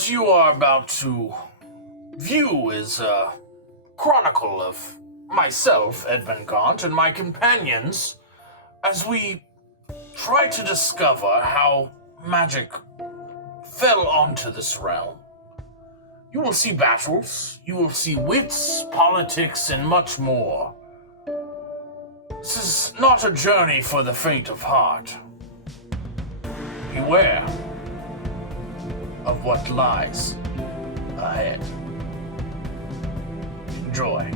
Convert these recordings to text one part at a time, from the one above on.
What you are about to view is a chronicle of myself, Edmund Gaunt, and my companions as we try to discover how magic fell onto this realm. You will see battles, you will see wits, politics, and much more. This is not a journey for the faint of heart. Beware of what lies ahead. Enjoy.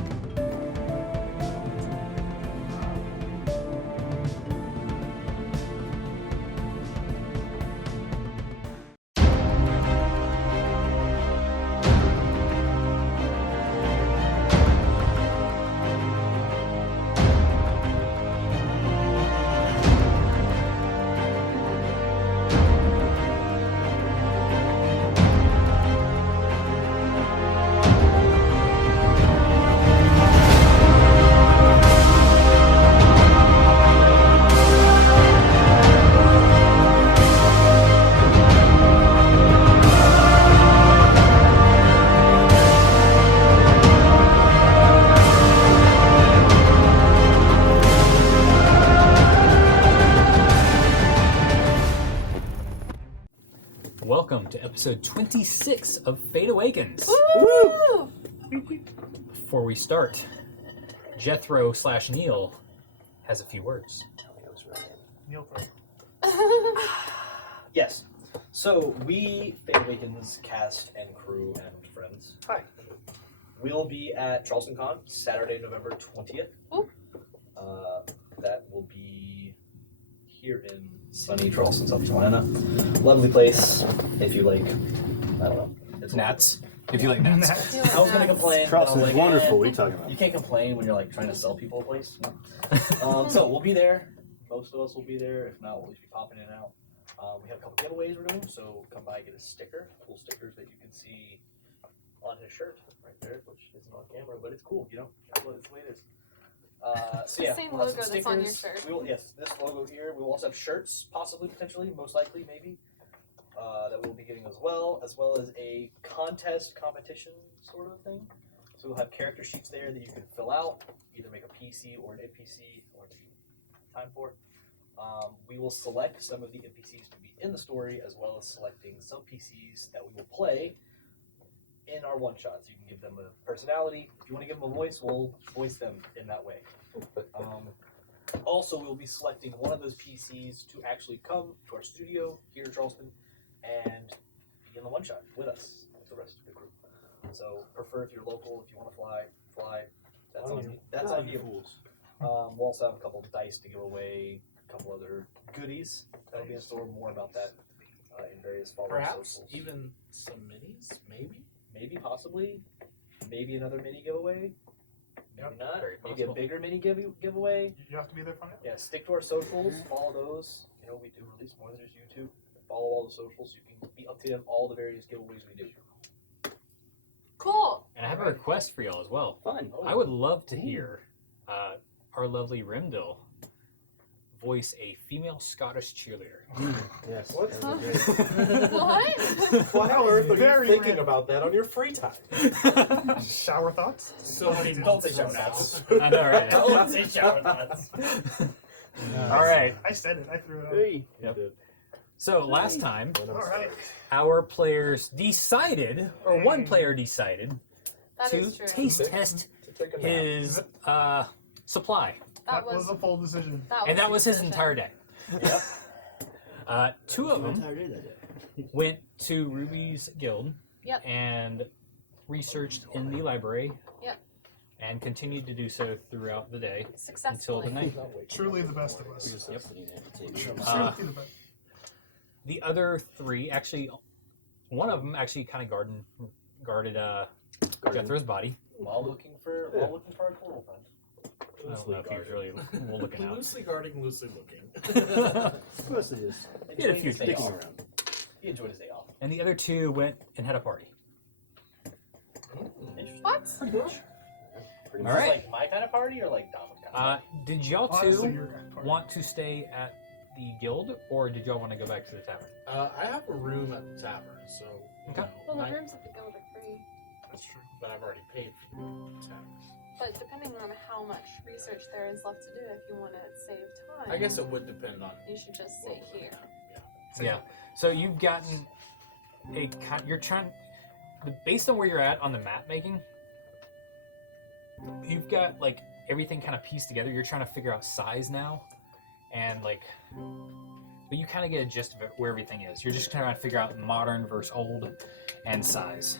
Welcome to episode 26 of Fate Awakens. Woo! Before we start, Jethro/Neil has a few words. Neil first. Yes. So we, Fate Awakens cast and crew and friends. Hi. We'll be at Charleston Con Saturday, November 20th. Ooh. That will be here in sunny Charleston, South Carolina. Lovely place. If you like, I don't know. It's Gnats. If you like gnats. I was gonna complain. Charleston but I is was like, wonderful. What are you talking about? You can't complain when you're like trying to sell people a place. So we'll be there. Most of us will be there. If not, we'll at least be popping in and out. We have a couple giveaways we're doing, so come by and get a sticker. Cool stickers that you can see on his shirt right there, which isn't on camera, but it's cool. You know, that's the way it is. So yeah, Same we'll have logo some that's on your stickers. shirt. We will, yes, this logo here. We will also have shirts, possibly, potentially, most likely, maybe, that we'll be giving as well as a contest, competition sort of thing. So we'll have character sheets there that you can fill out, either make a PC or an NPC or time for. We will select some of the NPCs to be in the story, as well as selecting some PCs that we will play in our one-shots. You can give them a personality. If you want to give them a voice, we'll voice them in that way. Also, we'll be selecting one of those PCs to actually come to our studio here in Charleston and be in the one-shot with us, with the rest of the crew. So, prefer if you're local, if you want to fly. That's on you. That's on you. We'll also have a couple of dice to give away, a couple other goodies that'll be in store. More about that in various following Perhaps socials. even some minis, maybe? Maybe, possibly. Maybe another mini giveaway. Maybe Yep. not. Very Maybe a possible. bigger mini giveaway. You have to be there for it? Yeah, stick to our socials. Follow those. You know, we do release more than just YouTube. Follow all the socials so you can be up to date on all the various giveaways we do. Cool. And I have a request for y'all as well. Fun. Oh. I would love to hear our lovely Rimdil voice a female Scottish cheerleader. Yes. What? that would be great. What? Why on earth are you Very thinking random. about that on your free time? Shower thoughts? So many Don't say shower thoughts. I know, right? Don't say shower thoughts. All right. I said it. I threw it out. Hey. Yep. So last time, All right. our players decided, or one player decided, That to is true. taste test To take a nap. his supply. That was a full decision. And that was his decision. entire day. Yep. Two of them went to Ruby's guild Yep. and researched in the library. Yep. And continued to do so throughout the day until Successfully. the night. Truly the best of us. Yep. Truly the best. The other three, actually, one of them actually kind of guarded Jethro's body. While looking for a portal friend. I don't know if he was really looking out. Loosely guarding, loosely looking. Mostly just He had a few Enjoying his day things. sticking off. around. He enjoyed his day off. And the other two went and had a party. Interesting. What? Pretty much. All right. Like my kind of party or like Dom's kind of party? Did y'all Honestly, two you're part. want to stay at the guild, or did y'all want to go back to the tavern? I have a room at the tavern, so. Okay. Well, the rooms at the guild are free, That's true. But I've already paid for the tavern. but depending on how much research there is left to do, if you want to save time, I guess it would depend on. you should just stay here. Yeah. So you've gotten you're trying, based on where you're at on the map making, you've got like everything kind of pieced together. You're trying to figure out size now, and like, but you kind of get a gist of where everything is. You're just trying to figure out modern versus old and size,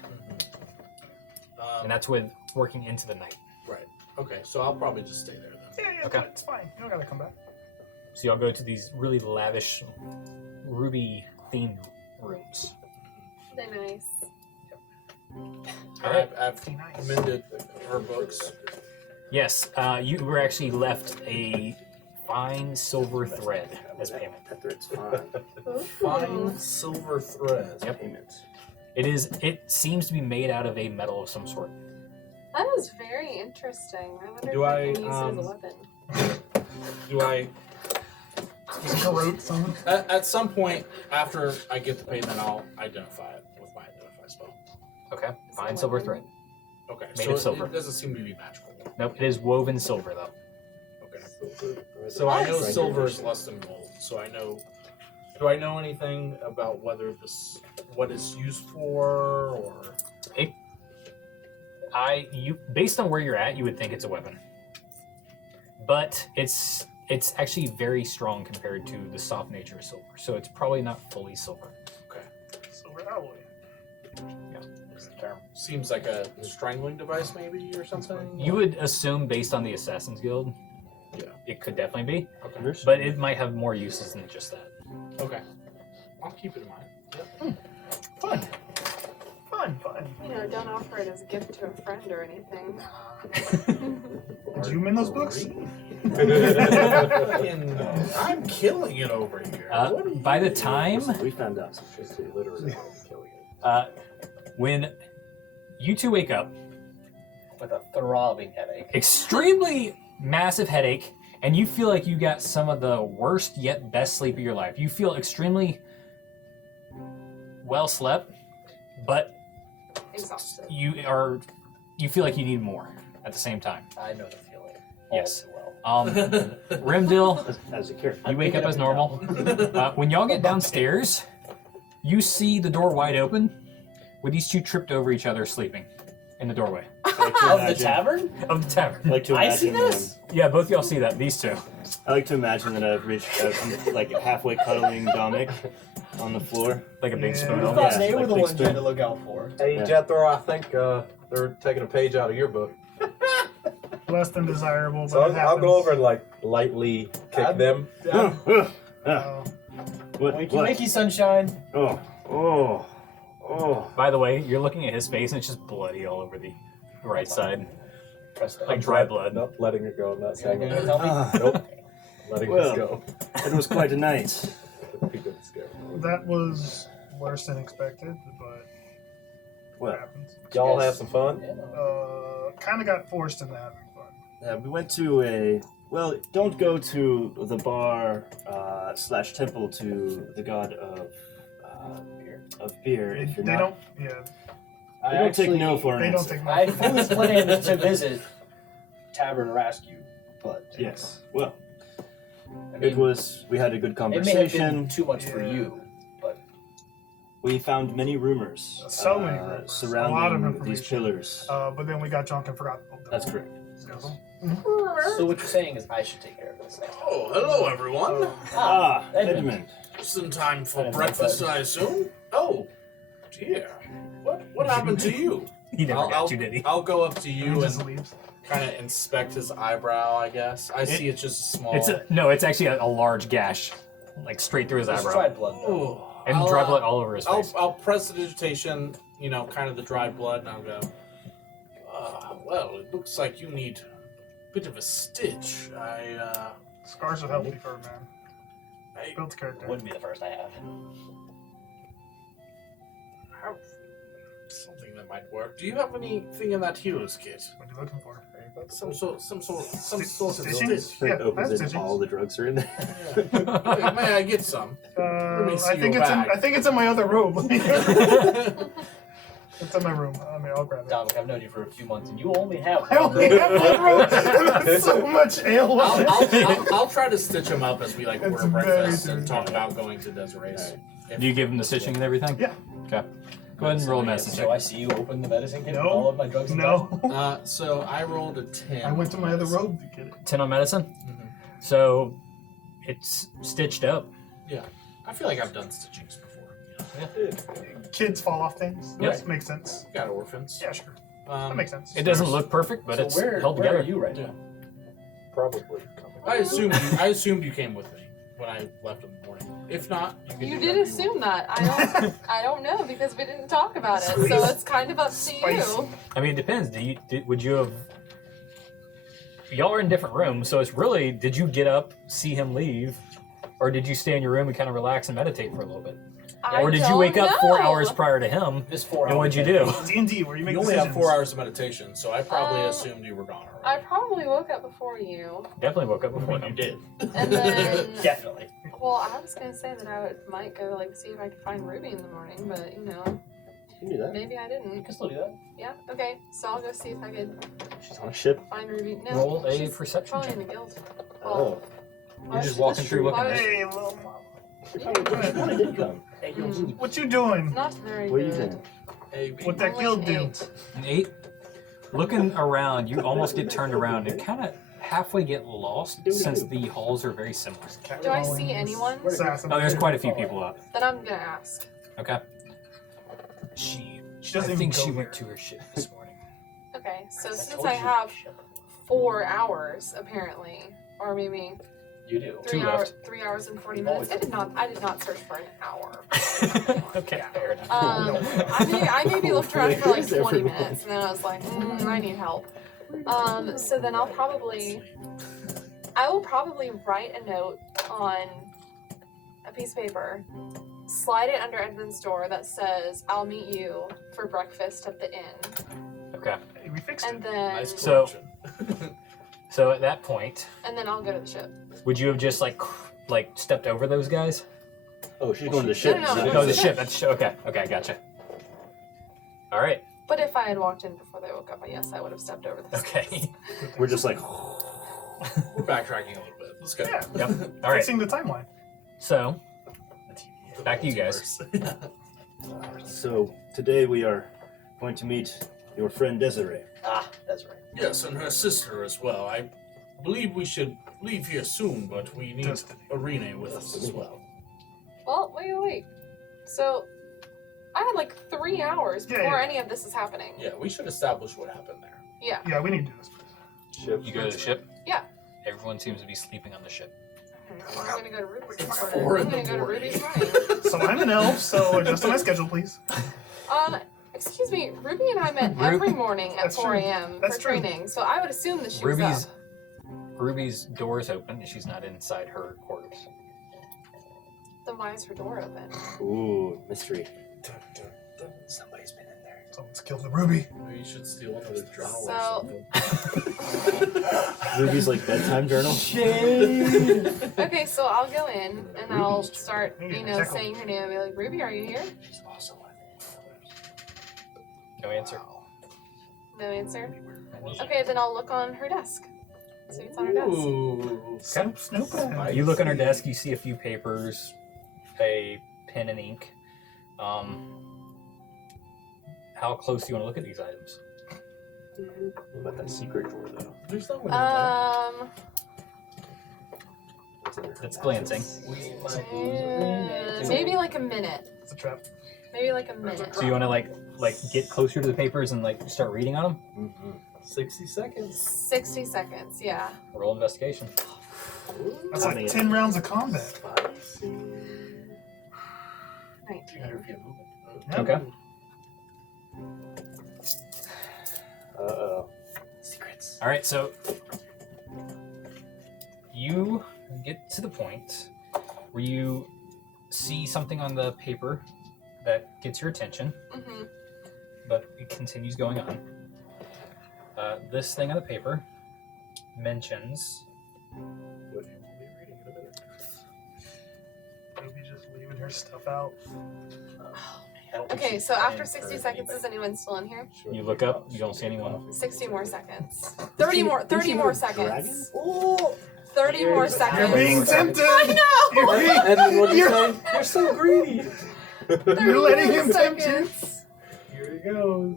and that's with working into the night. Right. Okay, so I'll probably just stay there then. Yeah, Okay. it's fine. You don't gotta come back. So y'all go to these really lavish ruby themed rooms. They're nice. I've mended her books. Yes, you were actually left a fine silver thread as payment. That thread's fine. Fine silver threads. Yep. Payment. It seems to be made out of a metal of some sort. That is very interesting. I wonder Do if I, I can use it as a weapon. Do I? Just corrode someone. At some point after I get the payment, I'll identify it with my identify spell. Okay, fine silver thread. Okay, Made so of silver. It doesn't seem to be magical. Nope, it is woven silver though. Okay. So I know Nice. silver is less than gold. So I know. Do I know anything about whether what it's used for, or? You based on where you're at, you would think it's a weapon, but it's actually very strong compared to the soft nature of silver. So it's probably not fully silver. Silver alloy. Seems like a strangling device, maybe, or something. You would assume, based on the Assassin's Guild, Yeah. it could definitely be, Okay. but it might have more uses than just that. Okay. I'll keep it in mind. Fun. Fun. You know, don't offer it as a gift to a friend or anything. Did you mend those books? I'm killing it over here. What are you By the doing? time We found out some shit too, literally. Killing it. when you two wake up, With a throbbing headache. extremely massive headache, and you feel like you got some of the worst yet best sleep of your life. You feel extremely well slept, but Exhausted. you feel like you need more at the same time. I know the feeling. Yes. All too well. Rimdil, As a character. you wake up as normal. When y'all get downstairs, you see the door wide open with these two tripped over each other sleeping in the doorway Of the tavern? of the tavern. I like to I see imagine. this? Yeah, both of y'all see that. These two. I like to imagine that I've reached like halfway cuddling Dominic on the floor. Like a big Yeah. spoon. I on thought it. They were like the big ones you had spoon. to look out for. Hey, Yeah. Jethro, I think they're taking a page out of your book. Less than desirable, So but it I'll go happens. over and like lightly kick I'd- them. What? Wakey, What? wakey, sunshine. Oh. By the way, you're looking at his face and it's just bloody all over the right side. Press the Like dry blood. Nope, letting it go. Not You're not saying gonna it. tell me? Ah, Nope, letting Well. this go. it was quite a night. People scare. That was worse than expected, but it Well, happens. Y'all Yes. have some fun. Yeah. Kind of got forced into having fun. we went to a. Well, don't go to the bar / temple to the god of beer if you're They not. don't. Yeah, They don't take no for an they don't answer. take no. I fully planned to visit Tavern Rescue, but Yes. Well, I it mean, was. We had a good it may have been conversation. too much for Yeah. you, but We found many rumors. So many rumors. surrounding A lot of these information. pillars. But then we got drunk and forgot. That's correct. so what you're saying is I should take care of this. Oh, hello, everyone. Ah, Edmund. Edmund. Just in time I for didn't breakfast, know that. I assume. Oh, dear. What happened to you? He never got you, did he? I'll go up to He you just and leaves. kind of inspect his eyebrow. I guess I see it's just a small. It's actually a large gash, like straight through his There's eyebrow, dried blood though. Oh, and I'll, dry blood all over his I'll, face. I'll press the digitation, kind of the dried blood, and I'll go. Well, it looks like you need a bit of a stitch. Scars are healthy for a man. I Built character. Wouldn't be the first I have. have something that might work. Do you have anything in that hero's kit? What are you looking for? Some sort of Stitching? stitch. Yeah, Opens that's and stitching. all the drugs are in there. Yeah. May I get some? me see I think your it's in. bag. I think it's in my other room. It's in my room. I mean, I'll grab it. Dominic, I've known you for a few months, and you only have I only have one room, and there's so much ale. I'll try to stitch them up as we like It's order very breakfast and dirty. talk about going to Desiree's. If- Do you give him the stitching and everything? Yeah. Okay. Go ahead and roll a medicine So check. I see you open the medicine kit No. with all of my drugs inside. No, So I rolled a 10. I went to my other room to get it. 10 on medicine? Mhm. So it's stitched up. Yeah, I feel like I've done stitchings before. Kids fall off things. Yep. That makes sense. Got orphans. Yeah, sure. That Um, makes sense. It doesn't look perfect, but So it's where, held where together. are you right Yeah. now? Probably coming. I assumed you came with me when I left in the morning. If not, you can You do did whatever assume that. I don't know because we didn't talk about it, so it's kind of up to you. Spicy. I mean, it depends. Would you have? Y'all are in different rooms, so it's really. Did you get up, see him leave, or did you stay in your room and kind of relax and meditate for a little bit, or did you wake up 4 hours prior to him? This 4 hours. And what'd you do? D&D, where you You make only have decisions. 4 hours of meditation, so I probably Um, assumed you were gone I already. probably woke up before you, Definitely woke up before You him. did. and then Definitely. well, I was gonna say that might go like see if I could find Ruby in the morning, but you know, You can do that. maybe I You didn't. can still do that. Yeah. Okay. So I'll go see if I could She's on a ship. find Ruby. No, Roll a she's perception probably check. in the guild. Oh. Why You're just should- walking through looking why at it. would- Hey, little mama. When I did come. Hey, yo, Mm. What you doing? Not very What are you good. doing? A, B. What that Only guild do? 8. An 8. Looking around, you almost get turned around and kind of halfway get lost since the halls are very similar. Do I see anyone? Assassin. Oh, there's quite a few people up. Then I'm gonna ask. Okay. She doesn't I even think go she there. went to her ship this morning. Okay. So since told I you. have 4 hours apparently, or maybe You do. 3 Two hours, left. 3 hours and 40 You've minutes. always I did not search for an hour. Okay, fair enough. I maybe looked around for like Where's 20 everyone? minutes, and then I was like, I need help. So then I will probably write a note on a piece of paper, slide it under Edmund's door that says, "I'll meet you for breakfast at the inn," Okay. Hey, we fixed and it. then Nice So- correction. So at that point, I'll go to the ship. would you have just like stepped over those guys? Oh, she's going to the ship. No, no, not- No, the ship. That's okay. Okay, gotcha. All right. But if I had walked in before they woke up, yes, I would have stepped over this. Okay. We're just like, We're backtracking a little bit. Let's go. Yeah. Yep. All right. Fixing the timeline. So back to you guys. so today we are going to meet your friend Desiree. Ah, that's right. Yes, and her sister as well. I believe we should leave here soon, but we need Destiny. Irene with us as well. Well, wait. So I had like 3 hours Yeah, before yeah. any of this is happening. Yeah, we should establish what happened there. Yeah. Yeah, we need to do this. Ship. You go to the ship. Yeah. Everyone seems to be sleeping on the ship. I'm gonna go to Ruby's It's morning. 4 I'm in gonna the go to morning. Ruby's morning. So I'm an elf, so adjust on my schedule, please. Excuse me, Ruby and I met Ru- every morning at That's 4 true. a.m. That's for true. training, so I would assume that she was up. Ruby's door is open and she's not inside her quarters. Then why is her door open? Ooh, mystery. Somebody's been in there. Someone's killed the ruby. Maybe you should steal another journal So- or something. Ruby's like bedtime journal. Okay, so I'll go in and I'll start, Yeah, saying her name and be like, Ruby, are you here? She's also one of No answer. No answer. Okay, then I'll look on her desk. See what's on her desk. Ooh. Snoop, Snoop. You look on her desk, you see a few papers, a pen and ink. How close do you want to look at these items? What about that secret drawer though? There's no one in there. What's in there? That's glancing. Maybe like a minute. It's a trap. Maybe like a minute. So you want to like get closer to the papers and like start reading on them? Mm-hmm. 60 seconds. 60 seconds, yeah. Roll investigation. That's like 10 rounds of combat. Spicy. 19. Yeah. Okay. Uh-oh. secrets. All right, so you get to the point where you see something on the paper that gets your attention. Mm-hmm. but it continues going on. This thing on the paper mentions. What you will be reading in a minute. Maybe just leaving her stuff out. I don't think Okay, she so can after 60 hurt seconds, anybody. is anyone still in here? You look up, you don't see anyone. 60 more seconds. 30 more seconds. Ooh. 30 more seconds. You're being tempted. I know. You're, being, Edmund, what did you you're, say? You're so greedy. 30 you're letting more him tempt you. seconds. Here he goes.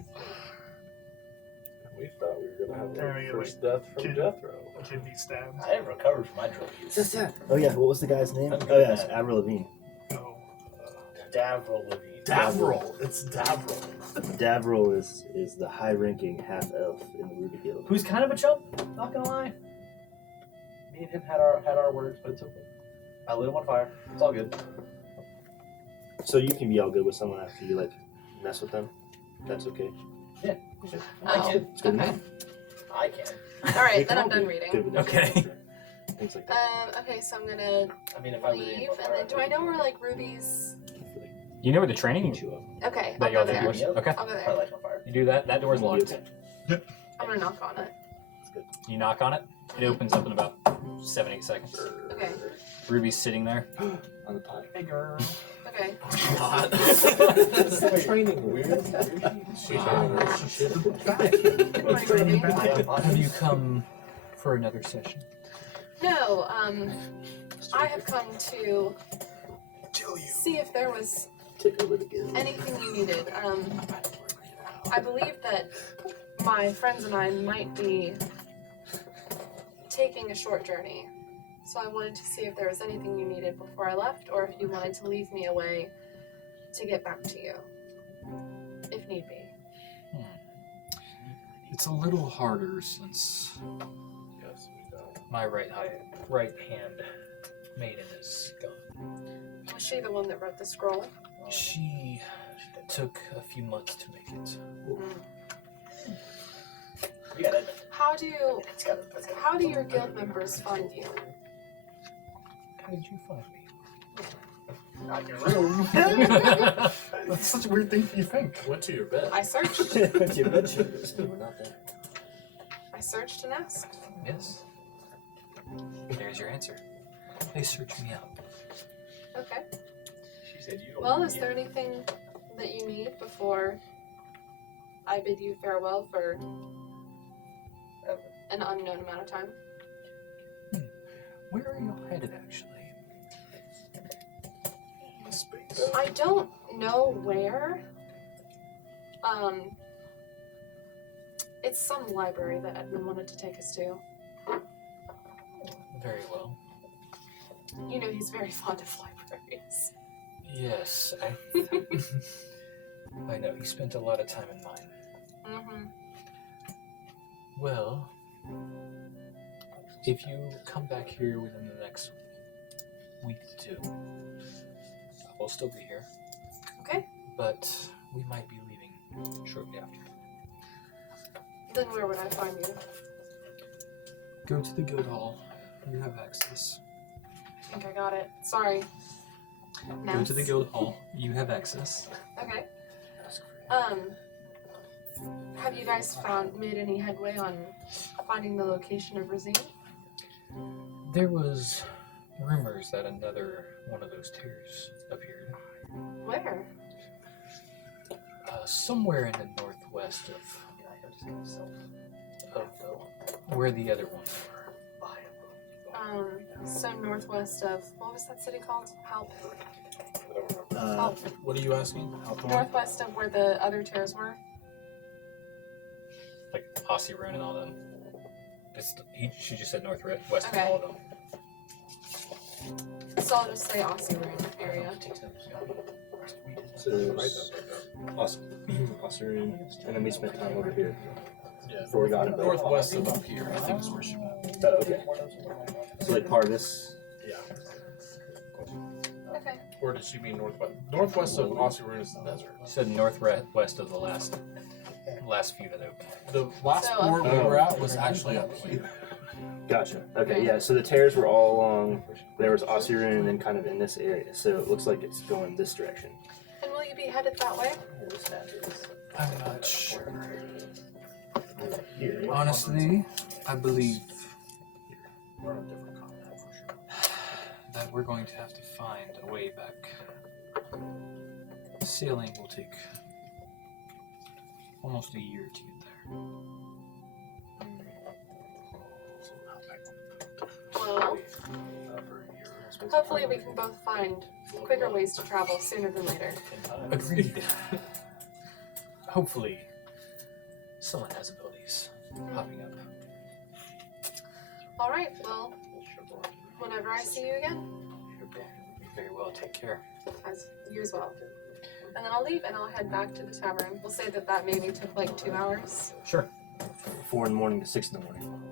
We thought we were gonna have our Alright, first death from kid- death row. Kidney stabs. I haven't recovered from my drug use. Oh yeah, what was the guy's name? I'm good Oh yeah, at it's that. Avril Lavigne. Oh. Davril Levine. Davril. It's Davril. Davril is the high-ranking half-elf in the Ruby Guild. Who's kind of a chump, not gonna lie. Me and him had our words, but it's okay. I lit him on fire. It's all good. So you can be all good with someone after you like mess with them. That's okay. I can. It's good Okay. enough. I can. All right, They then can I'm all done be reading. good with Okay. Things like that. Okay, so I'm gonna I mean, if I lit him leave, on and fire. then do I know where like Ruby's? You know where the training Beat you up. Okay, I'll that go y'all did there. was? Okay. I'll go I there. light him on fire. You do that. That door's locked. I'm gonna knock on it. You knock on it. It opens up in about 7-8 seconds. Okay. Ruby's sitting there. On the pie. Hey, girl. Okay. Is the training weird? She Morning, Ruby. Have you come for another session? No, I have come to Kill you. see if there was Tickle it again. anything you needed. I believe that my friends and I might be taking a short journey. So I wanted to see if there was anything you needed before I left, or if you wanted to leave me away to get back to you, if need be. It's a little harder since Yes, we know. my right hand maiden is gone. Was she the one that wrote the scroll? She took a few months to make it. We got Edmund. How do It's got it. how do your guild members find you? How did you find me? Not your room. That's such a weird thing for you to think. went to your bed. I searched. You mentioned you were not there. I searched and asked. Yes. There's your answer. They searched me out. Okay. She said you don't Well, need is me. there anything that you need before I bid you farewell for an unknown amount of time? Where are you headed, actually? Space. I don't know where. It's some library that Edmund wanted to take us to. Very well. You know he's very fond of libraries. Yes, I know. You spent a lot of time in mine. Mm-hmm. Well, if you come back here within the next week or two, I will still be here. Okay. But we might be leaving shortly after. Then where would I find you? Go to the guild hall. You have access. I think I got it. Sorry. Go to the guild hall. You have access. Okay. Have you guys made any headway on finding the location of Razine? There was rumors that another one of those tears appeared. Where? Somewhere in the northwest of where the other ones were. So northwest of, what was that city called? Help. What are you asking? Northwest of where the other tears were? Like Aussie Rune and all them. She just said northwest Okay. of all of them. So I'll just say Aussie Rune area. So there's Osirian, and then we spent time over here Yeah. before we got it. Northwest of up here, I think is where she went. Oh, okay. So like Parvis. Yeah. Okay. Or did she mean northwest? Northwest of Osirun is the desert. She said northwest of the last few that opened. The last So, port we were at was actually up here. Gotcha. Okay, Okay. yeah. So the tears were all along. There was Osirian, and then kind of in this area. So it looks like it's going this direction. And will you be headed that way? I'm not sure. Here. Honestly, I believe We're on a different continent for sure. that we're going to have to find a way back. Sailing will take almost a year to get there. Well, hopefully we can both find quicker ways to travel sooner than later. Agreed. Hopefully, someone has abilities popping up. All right. Well, whenever I see you again, Very well, take care. as you as well. And then I'll leave and I'll head back to the tavern. We'll say that maybe took like 2 hours. Sure. 4 in the morning to 6 in the morning.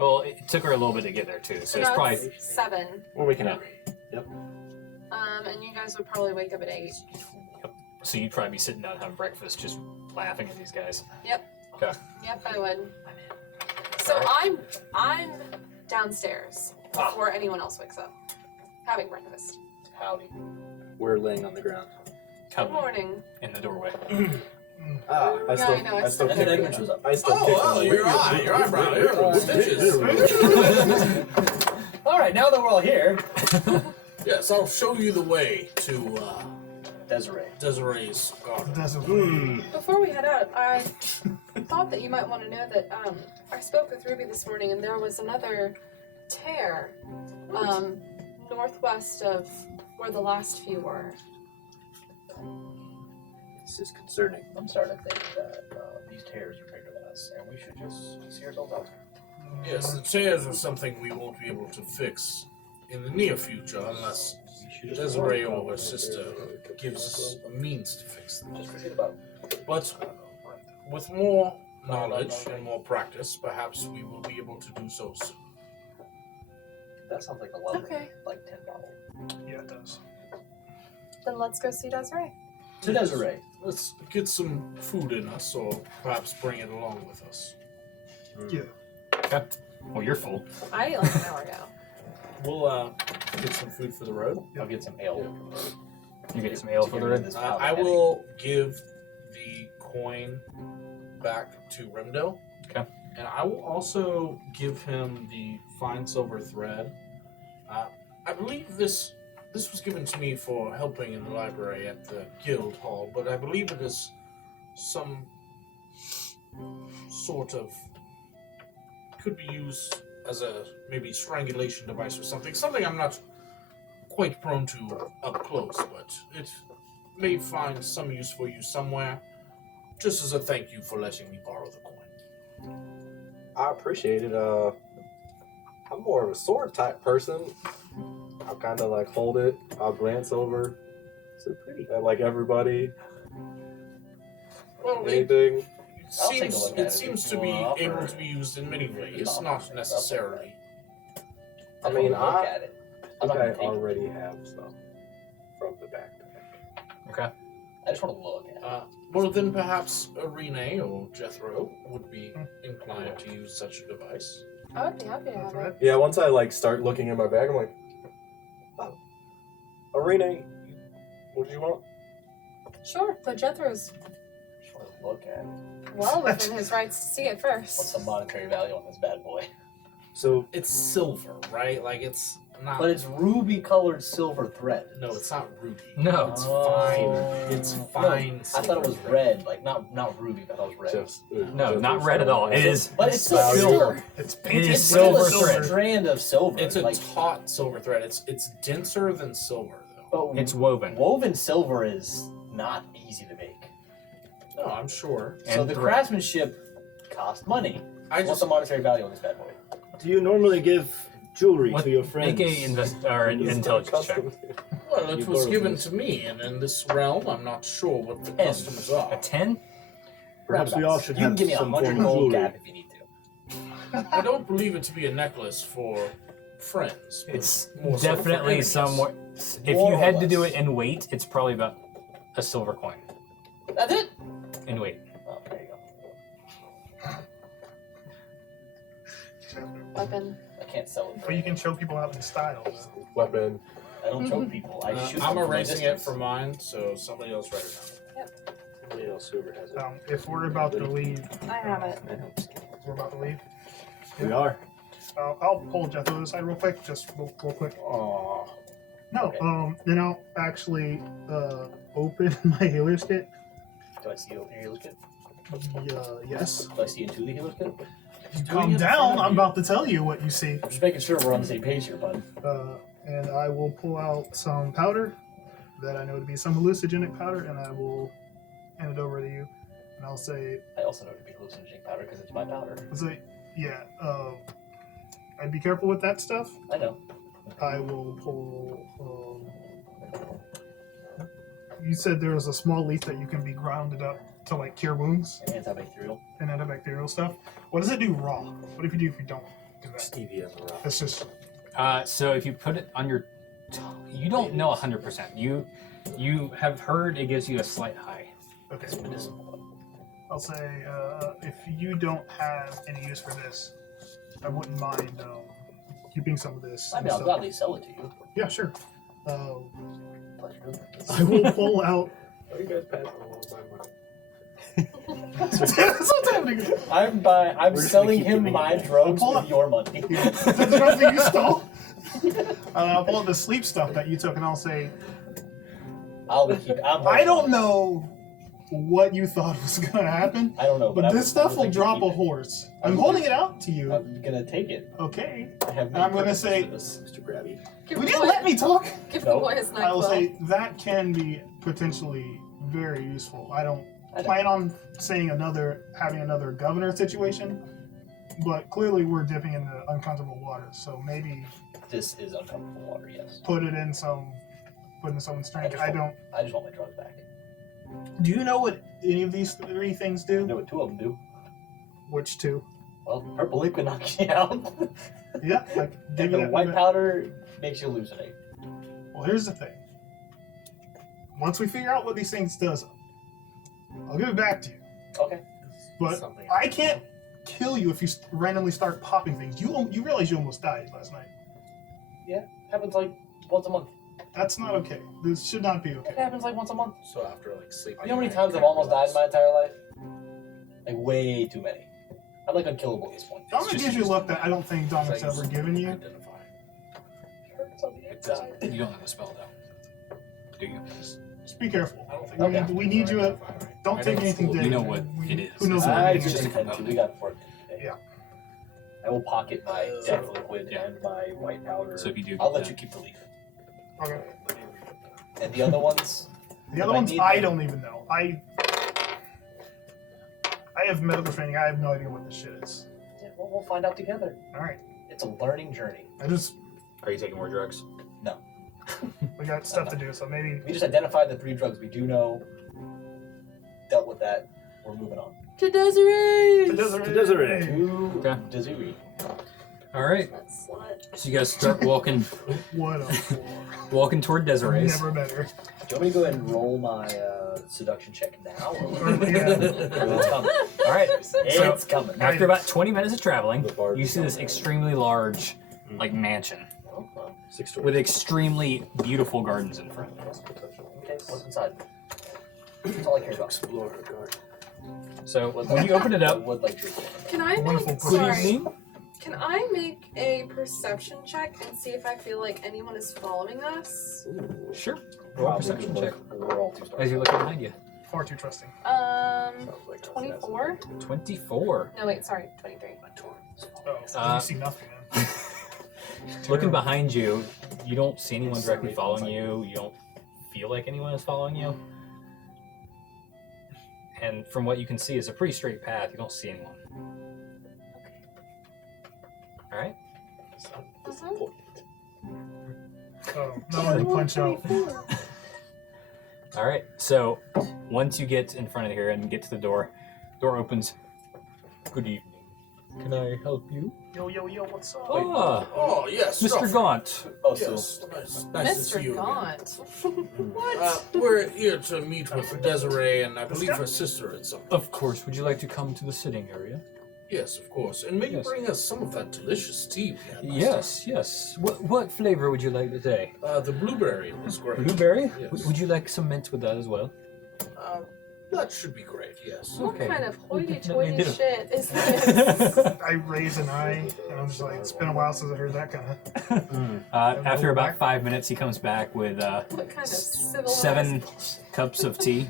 Well, it took her a little bit to get there too, so it's no, probably. it's 7. We're waking up. And you guys would probably wake up at 8. So you'd probably be sitting down having breakfast, just laughing at these guys. Yep. Okay. Yep, I would. So I'm downstairs before anyone else wakes up, having breakfast. Howdy. We're laying on the ground. Good Cuddling morning. in the doorway. Ah, I know, I still And then can't Edmund shows up. I still Oh, your eye, your eyebrow, your stitches. All right, now that we're all here, Yes, I'll show you the way to Desiree. Desiree's garden. That's a Before we head out, I thought that you might want to know that I spoke with Ruby this morning, and there was another tear northwest of where the last few were. This is concerning. I'm starting to think that these tears are bigger than us, and we should just see ourselves out. Yes, the chairs are something we won't be able to fix in the near future unless Desiree or her sister gives us a means to fix them. Just forget about But with more knowledge and more practice, perhaps we will be able to do so soon. that. Sounds like a level, Okay. like 10 bottle. Yeah, it does. Then let's go see Desiree. To Desiree. Let's get some food in us, or perhaps bring it along with us. Yeah. Okay. Well, you're full. I ate like an hour ago. We'll get some food for the road. I'll get some ale. You get some ale for the road. I will give the coin back to Rimdo. Okay. And I will also give him the fine silver thread. I believe this was given to me for helping in the library at the guild hall, but I believe it is some sort of could be used as a maybe strangulation device or something. Something I'm not quite prone to up close, but it may find some use for you somewhere. Just as a thank you for letting me borrow the coin. I appreciate it. I'm more of a sword type person. I'll kind of like hold it. I'll glance over. Is it pretty? And like everybody, Well, anything. I'll take a look at it it seems if to you be wanna offer able it. to be used in many ways, Offer not it. necessarily. I mean, look I at it. I I'm not think I gonna take it. already have some from the backpack. Okay. I just want to look at it. Well, then perhaps Irene or Jethro would be inclined to use such a device. I would be happy to have it. Yeah, once I like start looking in my bag, I'm like, oh, Arena, what did you want? Sure, but Jethro's I just want to look at it. well within his rights to see it What's first. the monetary value on this bad boy? So It's silver, right? Like it's not. But it's ruby-colored silver thread. no, it's not ruby. No. It's Oh. fine. It's No, fine. I thought it was silver. red, like not ruby, but I thought it was red. just No, not red at all. It is But it's still Value. silver. It's It painted is It's still a silver thread. strand of silver. It's a like, taut silver thread. It's denser than silver, though. but It's woven. woven silver is not easy to make. No, I'm sure. So And the thread. craftsmanship costs money. I What's just the monetary value on this bad boy? Do you normally give jewelry What- to your friends? Make a intelligence check. well, it You was borrowed given this. to me, and in this realm, I'm not sure what the Ten. customs are. A 10? Perhaps we all should You can have give me some form 100 of gold jewelry. cap if you need to. I don't believe it to be a necklace for friends. but It's more so for definitely enemies. somewhere. If More you or had to less. do it in weight, it's probably about a silver coin That's it. in weight. Oh, there you go. Weapon. I can't sell it. But you can show people out in style. weapon. I don't choke people. I shoot them I'm from a erasing it distance. for mine, so somebody else write it down. Somebody else whoever has it. If we're about to leave, I have it. we're about to leave. We are. I'll pull Jethro aside real quick, just real quick. Aww. No, Okay. then I'll actually open my healer's kit. Do I see you open your healer's kit? Yes. Do I see into the healer's kit? Calm down. I'm about to tell you what you see. I'm just making sure we're on the same page here, bud. And I will pull out some powder that I know to be some hallucinogenic powder, and I will hand it over to you. And I'll say, I also know to be hallucinogenic powder because it's my powder. yeah, I'd be careful with that stuff. I know. I will pull. You said there was a small leaf that you can be grounded up to like cure wounds Antibacterial. and antibacterial stuff. What does it do raw? What if you don't do that? Stevia in the rock. It's just So if you put it on your you don't know 100%. You have heard it gives you a slight high. okay. It's medicinal. I'll say if you don't have any use for this, I wouldn't mind keeping some of this. I mean, I'll gladly sell it to you. Yeah, sure. Pleasure doing this. I will pull out. Are you guys passing along my money? That's what's happening. I'm We're just selling gonna keep him giving my it back. drugs Pull with up. your money. That's the first thing you stole. I'll pull out the sleep stuff that you took, and I'll say, I don't know what you thought was going to happen, I don't know. but this stuff will drop a horse. I'm holding it out to you. I'm gonna take it. Okay. I have And I'm going to say, Mr. Grabby. Give would the you boy- let me talk? Give No. the boy his I will NyQuil. say that can be potentially very useful. I don't I know. plan on having another governor situation, but clearly we're dipping into uncomfortable waters. So maybe This is uncomfortable water. Yes. put in someone's strength. I don't. I just want my drugs back. Do you know what any of these three things I do? know what two of them do. Which two? Well, purple liquid knocks you out, Yeah, like and the white powder makes you hallucinate. Well, here's the thing. Once we figure out what these things does, I'll give it back to you. Okay. But Something. I can't kill you if you randomly start popping things. You realize you almost died last night. Happens like once a month. That's not okay. This should not be It okay. happens like once a month. So after like sleeping. You know how many times I've almost died in my entire life? Like way too many. I'm like unkillable at this point. I'm gonna give you a look that I don't think Dominic's ever given you. Identify. It doesn't. You don't have the spell though. Do you? Just be careful. I don't think Okay. We need you. Don't I take know anything it's dead. You know what We- it is. Who knows It's what I it it's is? just just a intend to. We got work. Yeah. I will pocket my death liquid Yeah. and my white powder. So if you do I'll get let that- you keep the leaf. Okay. And the other ones, The other If I ones need I them- don't even know. I have medical training. I have no idea what this shit is. yeah, well, we'll find out together. All right. It's a learning journey. Are you taking more drugs? We got stuff to do, so maybe. We just identified the 3 drugs we do know. Dealt with that. We're moving on. To Desiree! Desiree. To Okay. Desiree. All right. That slut. So you guys start walking What a whore. walking toward Desiree's. Never met her. Do you want me to go ahead and roll my seduction check now? Or Yeah. it's coming. All right. It's coming. After about 20 minutes of traveling, The bard you see this extremely large, like mansion Oh, well. 6 stories. with extremely beautiful gardens in front. Okay, what's inside? That's all I care about. Explore the garden. So when you open it I up, would like to. Can I Wonderful make question. good sorry? evening. Can I make a perception check and see if I feel like anyone is following us? Sure. Roll a Probably perception check We're all 2 stars. as you look behind you. Far too trusting. 24. 24. No, wait, sorry, 23. Oh, you see nothing, man. Looking behind you, you don't see anyone directly following you. You don't feel like anyone is following you. And from what you can see, it's a pretty straight path. You don't see anyone. All right. Oh, not only punch out. All right. So once you get in front of here and get to the door opens. Good evening. Can I help you? Yo, what's up? Ah, Oh yes, Mr. Ruff. Gaunt. Oh, so Yes, nice to see you Mr. again. Gaunt. We're here to meet with Desiree and I believe her sister at some point. Of course. Would you like to come to the sitting area? Yes, of course. And may you Yes. bring us some of that delicious tea we had last Yes, yes. What flavor would you like today? time. The blueberry was great. Blueberry? Yes. Would you like some mint with that as well? That should be great, yes. What Okay. kind of We hoity-toity definitely do. shit is this? I raise an eye, and I'm just like, it's been a while since I heard that kind of. After about 5 minutes, he comes back with What kind of civilized 7 cups of tea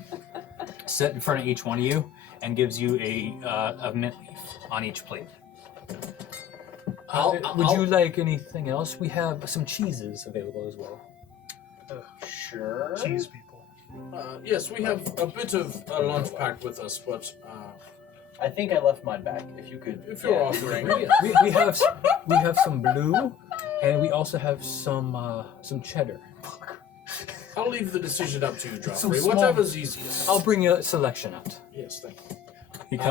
set in front of each one of you and gives you a mint leaf on each plate. Would you like anything else? We have some cheeses available as well. Sure. Cheese people. Yes, we have a bit of a lunch pack with us, but I think I left mine back. If you could. if you're offering, We have some blue, and we also have some cheddar. I'll leave the decision up to you, Some Joffrey. small- Whatever's easiest. I'll bring a selection out. Yes, thank you.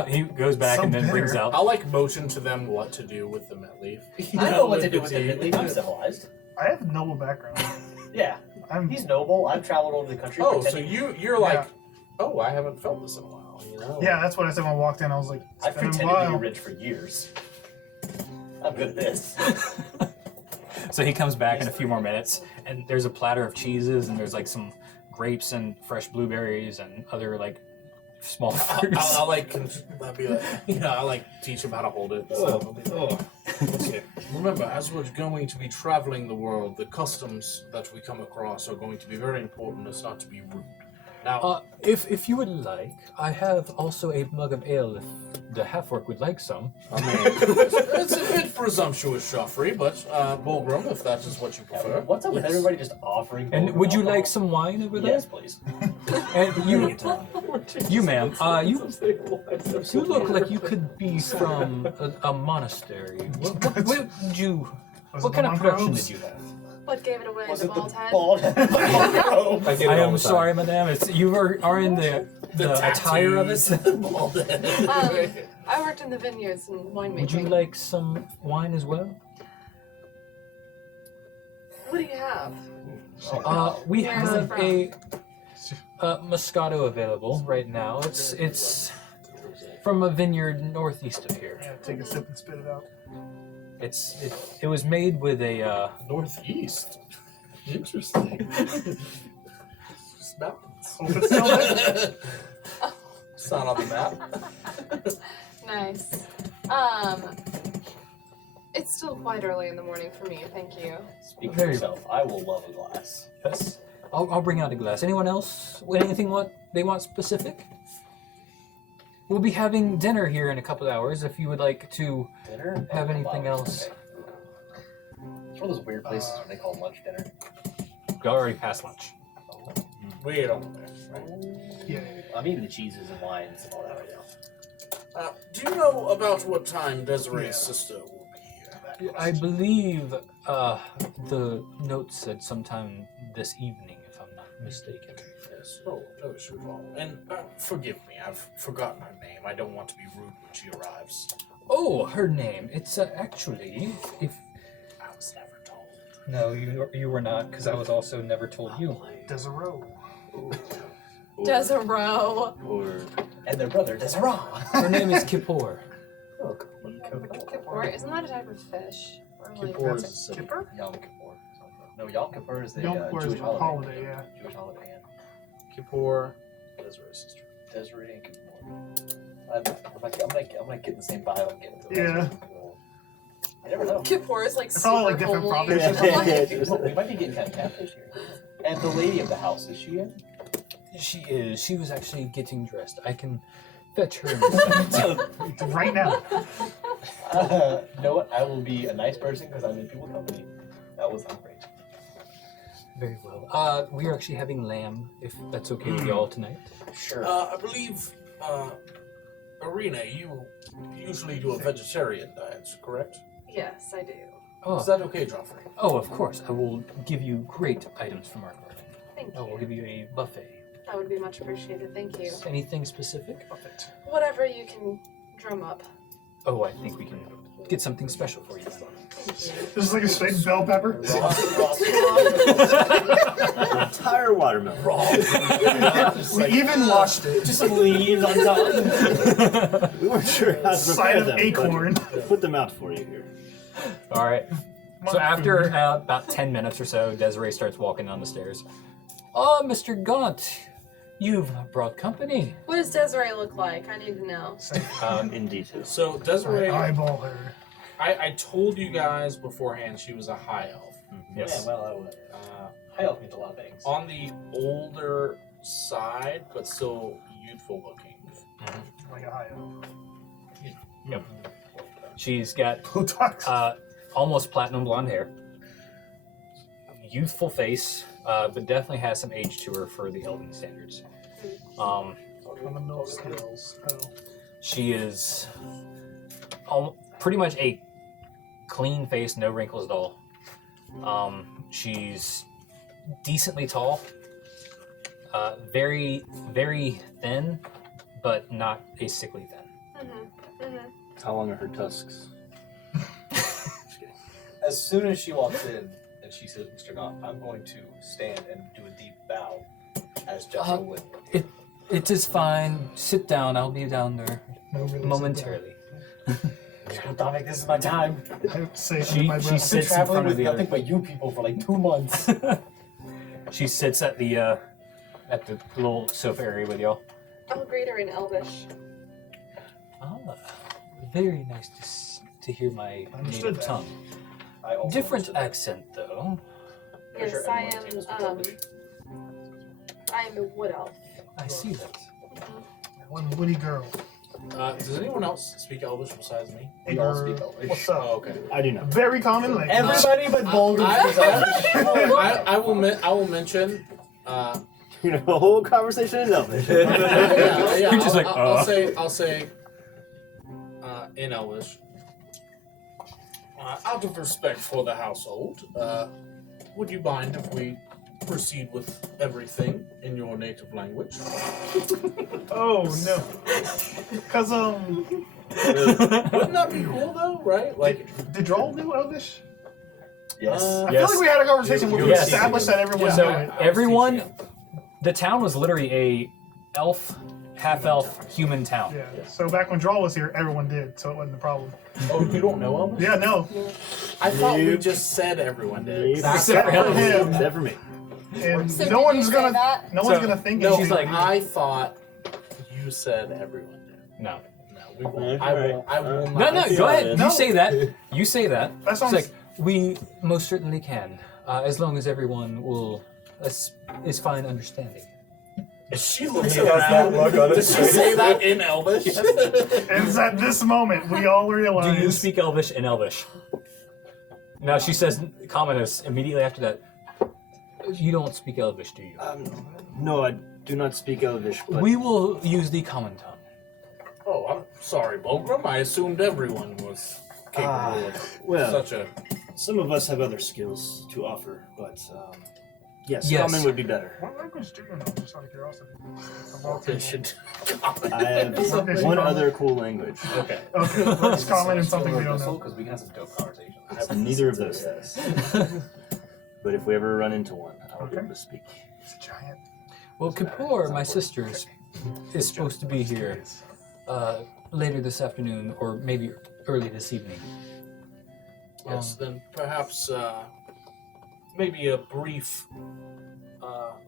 He goes back Some and then brings better. out. I'll motion to them what to do with the mint leaf. I know what to do With with the mint leaf. I'm civilized. I have noble background. Yeah. I'm. He's noble. I've traveled over the country. Oh, so pretending- you're like, oh, I haven't felt this in a while. You know? Yeah, that's what I said when I walked in. I was like, it's I've been a pretended to be while. rich for years. I'm good at this. So he comes back in a few more minutes, and there's a platter of cheeses, and there's like some grapes and fresh blueberries and other like small fruits. I'll be like, I'll teach him how to hold it. So I'll be like, okay. Remember, as we're going to be traveling the world, the customs that we come across are going to be very important. It's not to be rude. Now, If you would like, I have also a mug of ale if the half-orc would like some. I mean, it's a bit presumptuous, Joffrey, but Bulgrim, if that is what you prefer. What's up with everybody just offering? And Bulgrim would you alcohol? like some wine over there? Yes, please. And you ma'am, you look like you could be from a monastery. What would you? Was What it kind the of monk production robes? did you have? What gave it away? Was The it the bald head? bald head? Robe? I get it I all am the time. sorry, madame. It's you are in the attire of it. I worked in the vineyards and winemaking. Would you like some wine as well? What do you have? We Where is it have from? a Moscato available right now. It's from a vineyard northeast of here. Yeah, take a sip and spit it out. It was made with a Northeast. Interesting. Just mountains. Hope it's still there. It's not on the map. Nice. It's still quite early in the morning for me, thank you. Speak for There you yourself. I will love a glass. yes. I'll bring out a glass. Anyone else? Anything they want specific? We'll be having dinner here in a couple hours. If you would like to Dinner? have anything Wow, else. okay. It's one of those weird places where they call lunch dinner. Go already past lunch. Wait on there. Yeah. I'm eating the cheeses and wines and all that right now. Do you know about what time Desiree's Yeah. sister will be here? I believe the note said sometime this evening, if I'm not mistaken. Yes. Oh, no issue at all. And forgive me, I've forgotten her name. I don't want to be rude when she arrives. Oh, her name. It's actually, if I was never told. no, you were not, because I was also never told you. Desiree. Desiree. Or And their brother, Desiree. Her name is Kippur. Kippur, isn't that a type of fish? Or like, Kippur is a city. Kipper? Yom Kippur. No, Yom Kippur is the Yom Kippur is Jewish the holiday. holiday, yeah. Jewish holiday, yeah. Kippur, Desiree's sister. Desiree and Kippur. I'm gonna get the same vibe I'm getting. Yeah. I never know. Kippur is like They're probably, like, super different homely. provinces. Like, We might be getting kind of catfish here. And the lady of the house, is she in? She is. She was actually getting dressed. I can fetch her in a second. Right now. You know what? I will be a nice person because I'm in people company. That was great. Very well. We are actually having lamb, if that's okay with y'all tonight. Sure. I believe, Arena, you usually do a vegetarian diet, correct? yes, I do. Is that okay, Joffrey? Oh, of course. I will give you great items from our garden. Thank I will you. give you a buffet. That would be much appreciated. Thank you. Anything specific? Whatever you can drum up. Oh, I think we can get something special for you. Thank you. This is like a straight bell pepper. entire watermelon. We even washed it. Just some leaves on top. We weren't sure how to Side prepare of them. acorn. But put them out for you here. All right. So after about 10 minutes or so, Desiree starts walking down the stairs. Oh, Mr. Gaunt, You've brought company. What does Desiree look like? I need to know. In detail. So Desiree, I eyeball her. I told you guys beforehand she was a high elf. Yes. Yeah, well, I would. High elf means a lot of things. On the older side, but still youthful looking. Like a high elf. She's got Botox. almost platinum blonde hair. Youthful face, but definitely has some age to her for the elven standards. Criminal skills. Oh. She is pretty much a clean face, no wrinkles at all. She's decently tall, very, very thin, but not a sickly thin. How long are her tusks? As soon as she walks in and she says, Mr. Knott, I'm going to stand and do a deep bow as Jessica would. It is fine. Sit down. I'll be down there No, really momentarily. Dominic, this is my time. I have to say She- under my she breath. sits in traveling front of with the nothing other- but you people for like 2 months. She sits at the little sofa area with y'all. I'll greet her in Elvish. Ah, very nice to hear my Understood native that. tongue. I also Different understood that. accent, though. Pretty Yes, sure I everyone on the team is pretending am. to be. I am a wood elf. I see that. One woody girl. Does anyone else speak Elvish besides me? We all speak Elvish. What's up? Oh, okay. I do not. Very common language. Everybody but Bolden speaks Elvish. I will mention. You know, the whole conversation is Elvish. Yeah, You're just like, I'll say in Elvish. Out of respect for the household, would you mind if we proceed with everything in your native language? Oh no. Cause Wouldn't that be cool though, right? Like, did Droll do Elvish? Yes. I Yes. feel like we had a conversation where we Yes. established that everyone So knew it. everyone, the town was literally a elf, half-elf, human town. Yeah. So back when Droll was here, everyone did, so it wasn't a problem. oh, you don't know Elvish? Yeah, no. I thought we Nope. just said everyone did. Except for him. Except for me. And So no did one's you gonna say that? no one's So- gonna think No, anything. she's like- I thought you said everyone did. No. No, we won't. I will No, not. no, go ahead. No. You say that. You say that. That It's sounds like, we most certainly can, as long as everyone is fine understanding. Is she He looking has that around? look on his Does she face. say that in Elvish? and it's at this moment we all Do realize you speak Elvish in Elvish? Now she says, Commodus, immediately after that, you don't speak Elvish, do you? No, I do not speak Elvish, but We will use the common tongue. Oh, I'm sorry, Bulgrim. I assumed everyone was capable of well, such a. some of us have other skills to offer, but yes, Yes. common would be better. What language do you know? Just out of curiosity. They should. I have one other cool language. Okay. Okay, let's comment on something we don't know. Because we can have some dope conversations. Neither of those has. But if we ever run into one, I'll be Okay. able to speak. It's a giant. Well, Kapoor, my sister, is supposed to be here later this afternoon, or maybe early this evening. Yes, then perhaps maybe a brief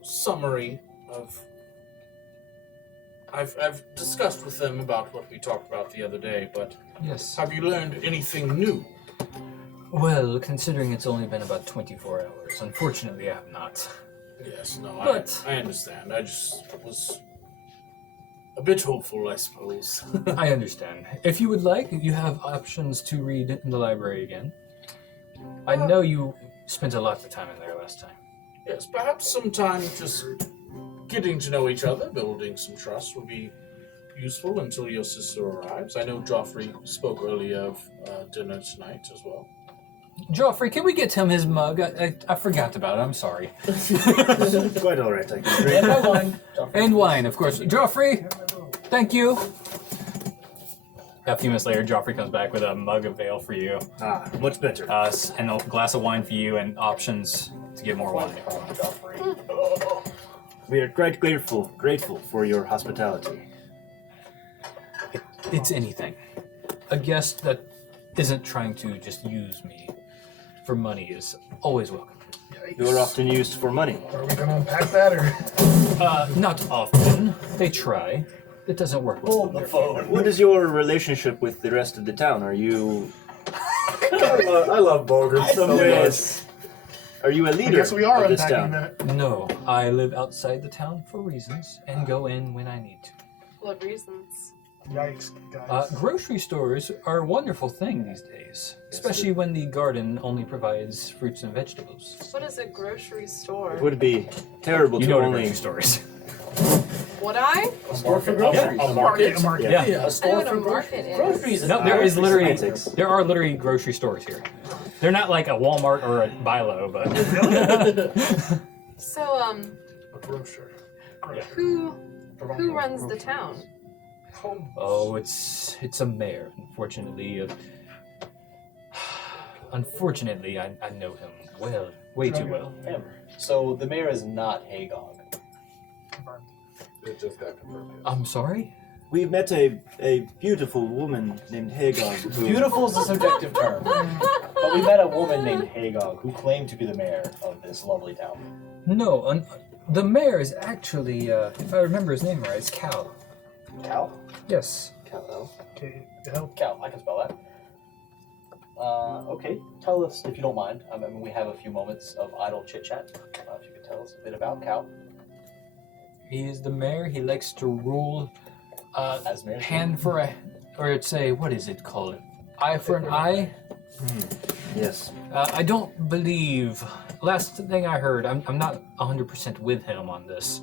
summary of. I've discussed with them about what we talked about the other day, but Yes. have you learned anything new? Well, considering it's only been about 24 hours, unfortunately I have not. Yes, no, But- I understand. I just was a bit hopeful, I suppose. I understand. If you would like, you have options to read in the library again. I know you spent a lot of time in there last time. Yes, perhaps sometime just getting to know each other, building some trust would be useful until your sister arrives. I know Joffrey spoke earlier of dinner tonight as well. Joffrey, can we get him his mug? I forgot about it. I'm sorry. Quite all right, I can drink. And my wine. And wine, of course. Joffrey, thank you. A few minutes later, Joffrey comes back with a mug of ale for you, Ah, much better. and a glass of wine for you, and options to get more wine. We are quite grateful for your hospitality. It's anything. A guest that isn't trying to just use me for money is always welcome. You are often used for money. Are we gonna unpack that or? Not often. They try. It doesn't work well. Hold the phone. What is your relationship with the rest of the town? Are you I love Bogart so much. are you a I leader guess we are of this unpacking town? that. No, I live outside the town for reasons and go in when I need to. What reasons? Yikes, guys. Grocery stores are a wonderful thing these days, especially when the garden only provides fruits and vegetables. What is a grocery store? It would be terrible You to know what a only grocery store is. Would I? A store for groceries. groceries. A market. A market. Yeah. A I know store what for a market is. groceries. No, there is literally semantics. there are literally grocery stores here. They're not like a Walmart or a Bilo, but So, A grocer. who runs the town? oh, it's a mayor. Unfortunately, I know him well, way too well. So the mayor is not Hagog. It just got confirmed. I'm sorry. We met a beautiful woman named Hagar. who- Beautiful is a subjective term. But we met a woman named Hagog who claimed to be the mayor of this lovely town. No, the mayor is actually, if I remember his name right, it's Cal. Cal? Yes. Cal. Okay, to help. Cal, I can spell that. Okay, tell us if you don't mind. I mean, we have a few moments of idle chit chat. If you could tell us a bit about Cal. He is the mayor. He likes to rule As mayor. hand for a, or it's a, what is it called? Eye for an eye? Yes. I don't believe, last thing I heard, I'm not 100% with him on this.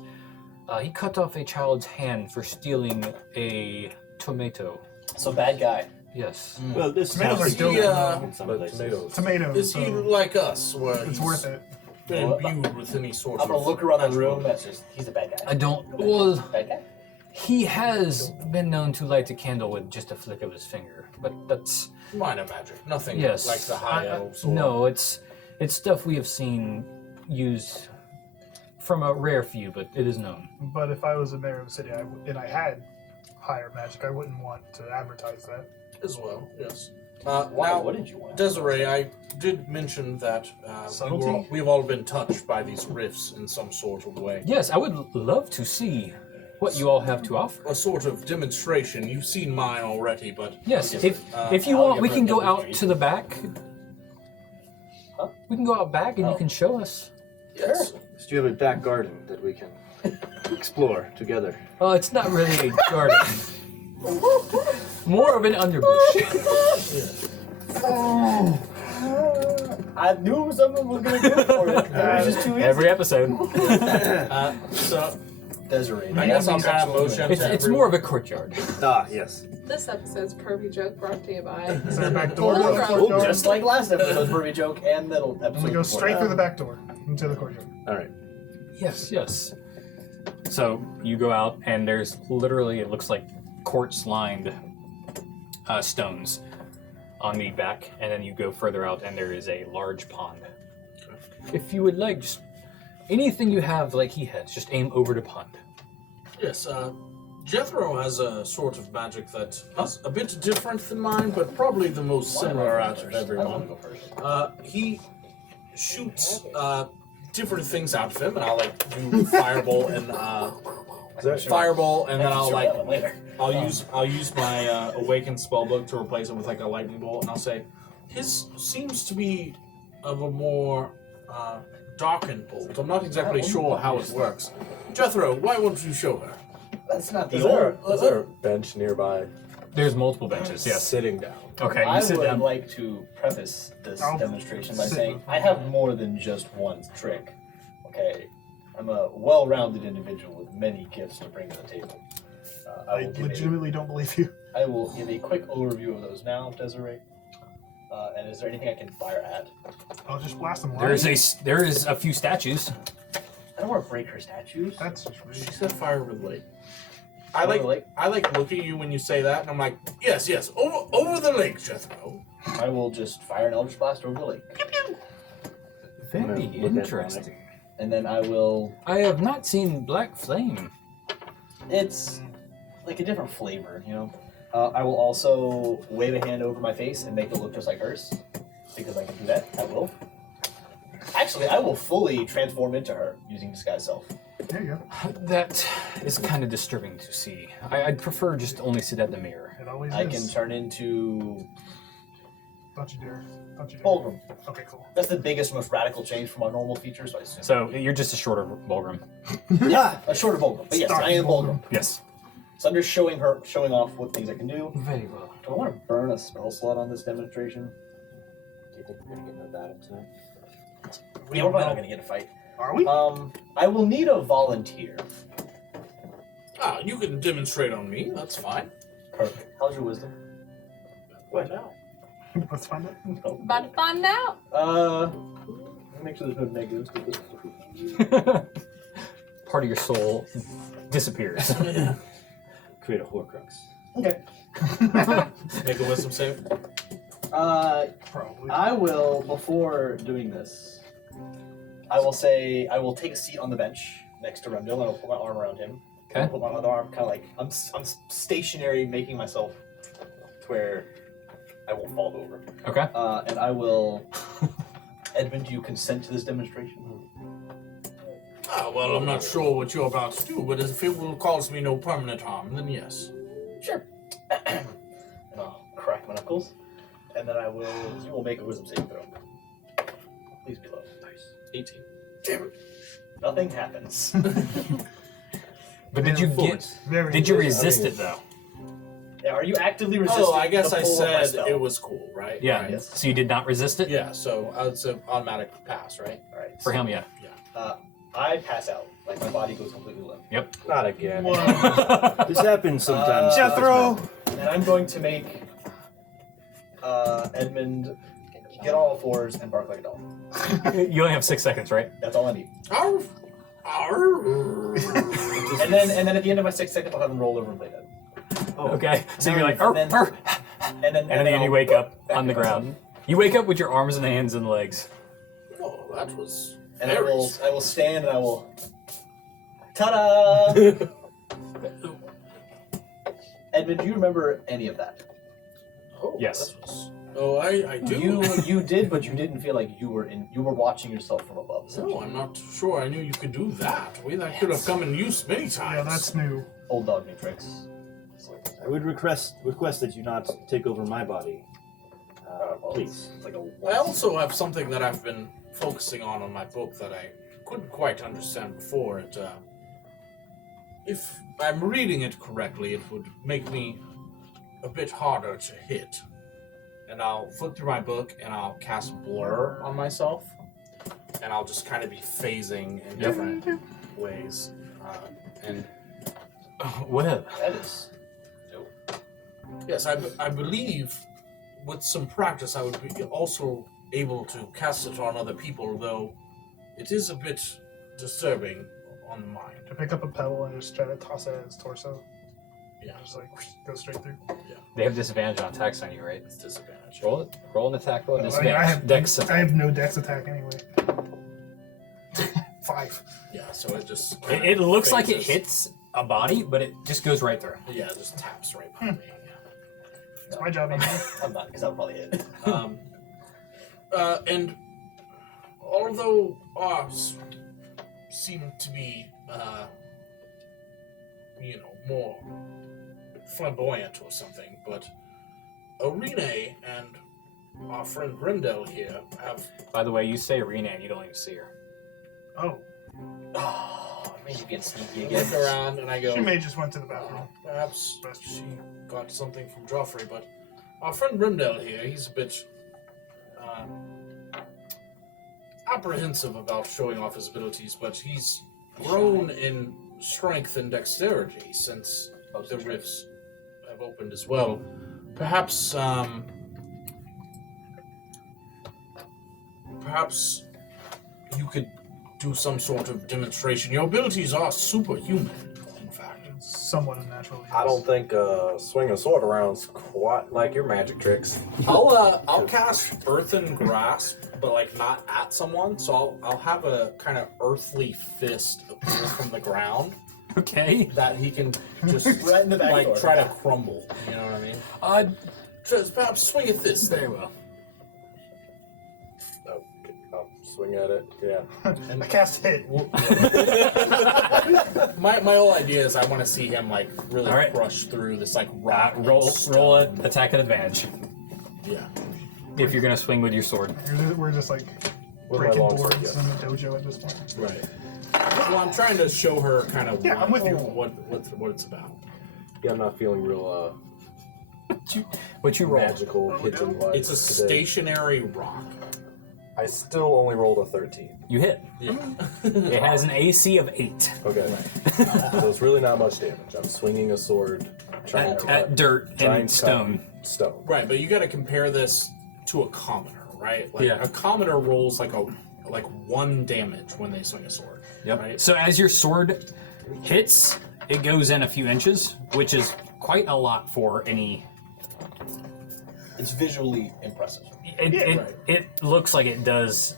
He cut off a child's hand for stealing a tomato. So bad guy. Yes. Well, this Tomatoes are sounds still in some But places. tomatoes. tomatoes. Is he so like us, where it's he's worth it. been imbued with any sort I'm of gonna look around the magical- room. That's just, he's a bad guy. I don't, well, Bad guy? he has been known to light a candle with just a flick of his finger, but that's, Minor magic, nothing yes. like the high elves. Or... No, it's stuff we have seen used from a rare few, but it is known. But if I was a mayor of a city and I had higher magic, I wouldn't want to advertise that. as well. Yes. Why Now, wouldn't you want to? Desiree, I did mention that Subtlety? we've all been touched by these rifts in some sort of way. Yes, I would love to see what you all have to offer. A sort of demonstration. You've seen mine already, but Yes, Yes, if you I'll want, give we her can a go out demonstration. to the back. Huh? We can go out back and you Oh. can show us. yes. Do you have a back garden that we can explore together? Oh, it's not really a garden. More of an underbush. I knew someone was gonna go for it. It was just too easy. Every episode. So Desiree. I guess I'll kind of motion It's to more of a courtyard. Ah, yes. This episode's pervy joke brought to you by. Is there a back door? Hello, to the Rob. courtyard? Just like last episode's Burby joke and that episode. We go before straight that. through the back door into the courtyard. All right. Yes, yes. So you go out and there's literally, it looks like quartz-lined stones on the back, and then you go further out and there is a large pond. If you would like, just anything you have like he has, just aim over the pond. Yes, Jethro has a sort of magic that is a bit different than mine, but probably the most similar out of I don't want everyone. to go first. He shoots different things out of him, and I'll like do fireball and fireball, and then I'll Show like that one later. I'll use my Awakens spellbook to replace it with like a lightning bolt, and I'll say his seems to be of a more darkened bolt. I'm not exactly sure how it works. Jethro, why won't you show her? That's not the Is there, old. is there a bench nearby? There's multiple benches, yes. Sitting down. Okay, I you sit would down. like to preface this I'll demonstration by sit saying with I have more than just one trick. Okay, I'm a well-rounded individual with many gifts to bring to the table. I legitimately don't believe you. I will give a quick overview of those now, Desiree. And is there anything I can fire at? I'll just blast them. There is a few statues. I don't want to break her statues. That's just rude. She said fire with lake. Over the lake? I like look at you when you say that, and I'm like, yes, over the lake, Jethro. I will just fire an Eldritch Blast over the lake. Very look at interesting. And then I will... I have not seen Black Flame. It's like a different flavor, you know? I will also wave a hand over my face and make it look just like hers. Because I can do that. I will. Actually, I will fully transform into her using Disguise Self. There you go. That is kind of disturbing to see. I'd prefer just only see that in the mirror. It always I is. can turn into Don't you dare. Don't you dare. Fulgrim. Okay, cool. That's the biggest, most radical change from our normal features. So I assume. So you're just a shorter Bulgrim. Yeah, a shorter Fulgrim. But yes, I am Fulgrim. Yes. So I'm just showing off what things I can do. Very well. Do I want to burn a spell slot on this demonstration? Do you think we're gonna get into that tonight? Yeah, we're probably not going to get a fight. Are we? I will need a volunteer. Ah, you can demonstrate on me. That's fine. Perfect. How's your wisdom? What now? Let's find out. Oh. About to find out. Make sure there's no negatives to this. Part of your soul disappears. Create a Horcrux. Okay. Make a wisdom save. Probably. I will, before doing this, I will say, I will take a seat on the bench next to Remdil, and I'll put my arm around him. Okay. I'll put my other arm kind of like, I'm stationary, making myself to where I won't fall over. Okay. And I will, Edmund, do you consent to this demonstration? Ah, well, I'm not sure what you're about to do, but if it will cause me no permanent harm, then yes. Sure. And I'll crack my knuckles, and then you will make a wisdom saving throw. Please be low. Nice. 18. Damn it. Nothing happens. But did you Did you resist it though? Yeah, are you actively resisting? Oh, I guess the I pull of my said spell? it was cool, right? Yeah. Right. Yes. So you did not resist it? Yeah, so it's an automatic pass, right? All right. For him, yeah. I pass out. Like my body goes completely limp. Not again. Whoa. This happens sometimes. Jethro! And I'm going to make Edmund get on all fours and bark like a dog. You only have 6 seconds, right? That's all I need. Arf. Arf. And then at the end of my 6 seconds, I'll have him roll over and play dead. Okay. So you're like, And then- "Arr." And then And then I'll you wake up back on the to myself. ground. You wake up with your arms and hands and legs. Oh, that was And I very will stand and I will. Ta-da! Edmund, do you remember any of that? Oh, Yes. that was, oh, I do. You did, but you didn't feel like you were watching yourself from above. No, essentially. I'm not sure I knew you could do that. That could have come in use many times. Yeah, that's new. Old dog new tricks. I would request that you not take over my body. Well, Please. It's like a. I also have something that I've been focusing on my book that I couldn't quite understand before. If I'm reading it correctly, it would make me a bit harder to hit. And I'll flip through my book and I'll cast Blur on myself. And I'll just kind of be phasing in different ways. Well, That is. Dope. Yes, I believe with some practice I would be also able to cast it on other people, though it is a bit disturbing on the mind. To pick up a pebble and just try to toss it at his torso. Yeah, Just like go straight through. they have disadvantage on attacks on you, right? it's disadvantage. Roll it. Roll an attack. Roll an I disadvantage. have Dex I attack. have no dex attack anyway. 5. Yeah, so it just It looks like it phases. hits a body, but it just goes right through. Yeah, it just taps right by me. It's my job anyway. I'm not, because I'll probably hit. And although ours seem to be, more flamboyant or something, but Arene and our friend Grindel here have. By the way, you say Rena and you don't even see her. Oh, Oh, I mean, you get sneaky I again. look around and I go, she may just went to the bathroom. perhaps she got something from Joffrey, but our friend Grindel here, he's a bit apprehensive about showing off his abilities, but he's grown in strength and dexterity since the rifts have opened as well. Perhaps you could do some sort of demonstration. Your abilities are superhuman, in fact. Somewhat unnatural. I don't think swinging a sword around's quite like your magic tricks. I'll cast Earthen Grasp, but like not at someone. So I'll have a kind of earthly fist appear from the ground Okay. that he can just Right in the back like door. try to crumble. You know what I mean? Just perhaps swing at this. Very well. I'll swing at it. Yeah. I cast hit. My whole idea is I want to see him like really All right. crush through this like rock. and Roll stone. an attack at advantage Yeah. if you're gonna swing with your sword. We're just like With my breaking longsword, boards yes. in the dojo at this point. Right. Well, I'm trying to show her kind of Yeah, I'm with you. what it's about. Yeah, I'm not feeling real What you roll? magical hitting vibes It's a today. stationary rock. I still only rolled a 13. You hit. Yeah. It has an AC of 8 Okay. So it's really not much damage. I'm swinging a sword, trying to at cut dirt trying and to stone. cut stone. Right, but you got to compare this to a commoner, right? Like Yeah. a commoner rolls like 1 damage when they swing a sword. Yep. Right. So as your sword hits, it goes in a few inches, which is quite a lot for any. It's visually impressive. It looks like it does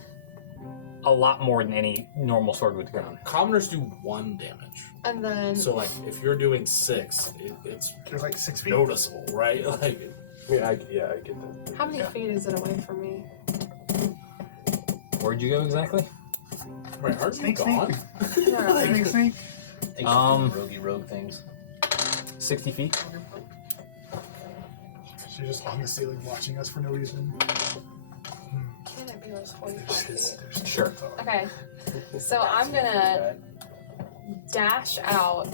a lot more than any normal sword would go. Commoners do 1 damage. And then So like if you're doing 6, it's There's like 6 feet. noticeable, right? Like I mean, I get that. how many feet is it away from me? Where'd you go exactly? right, aren't you Sneak, gone? Sneak, sneak. Rogue things. 60 feet. She's just on the ceiling watching us for no reason. Can it be like 45 feet? Sure. Okay. So I'm gonna dash out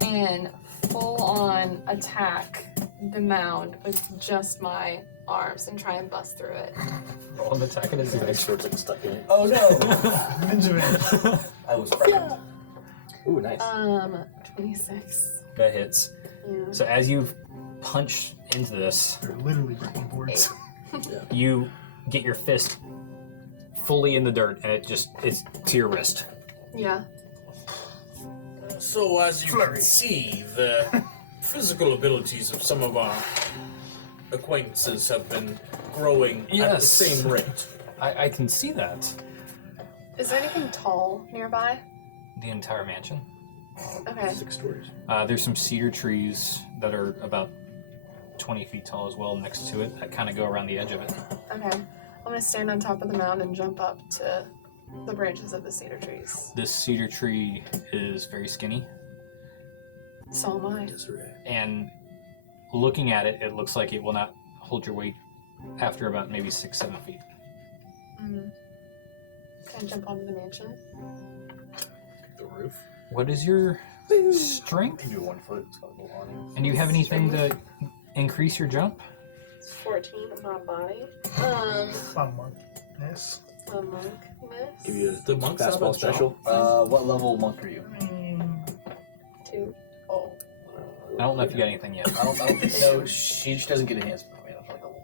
and full on attack the mound with just my arms and try and bust through it. Roll an attack at My advantage. sword's like stuck in it. Oh no! Benjamin. I was pregnant. Ooh, nice. 26. That hits. Yeah. So as you punch into this, They're literally breaking boards. you get your fist fully in the dirt, and it's to your wrist. Yeah. So as you Flurry. can see, the physical abilities of some of our acquaintances have been growing at the Yes. same rate. I can see that. Is there anything tall nearby? The entire mansion. Okay. 6 stories. There's some cedar trees that are about 20 feet tall as well next to it that kind of go around the edge of it. Okay. I'm gonna stand on top of the mound and jump up to the branches of the cedar trees. This cedar tree is very skinny, So am I. and looking at it, it looks like it will not hold your weight after about maybe 6-7 feet. Mm. Can I jump onto the mansion? The roof. What is your strength? You can do 1 foot. It's got a little awning. And do you have anything to increase your jump? It's 14 of my body. Fun monkness. A monkness. Give you The monks have fastball a jump. special. What level monk are you? 2. Oh. I don't know if you got anything yet. I don't think no, she just doesn't get enhancement. I mean, that's like level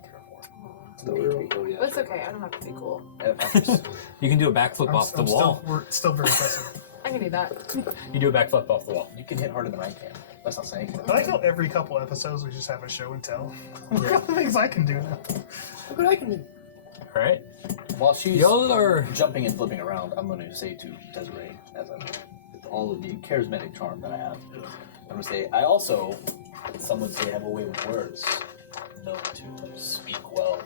3 or 4. Oh, yeah. But it's okay. I don't have to be cool. You can do a backflip off the wall. We're still very impressive. I can do that. You do a backflip off the wall. You can hit harder than I can. That's not saying anything. I like how every couple episodes we just have a show and tell. Look at the things I can do now. Look what I can do. All right. While she's Y'all are. jumping and flipping around, I'm going to say to Desiree, as I'm with all of the charismatic charm that I have, I'm going to say, I also, some would say, have a way with words, know to speak well,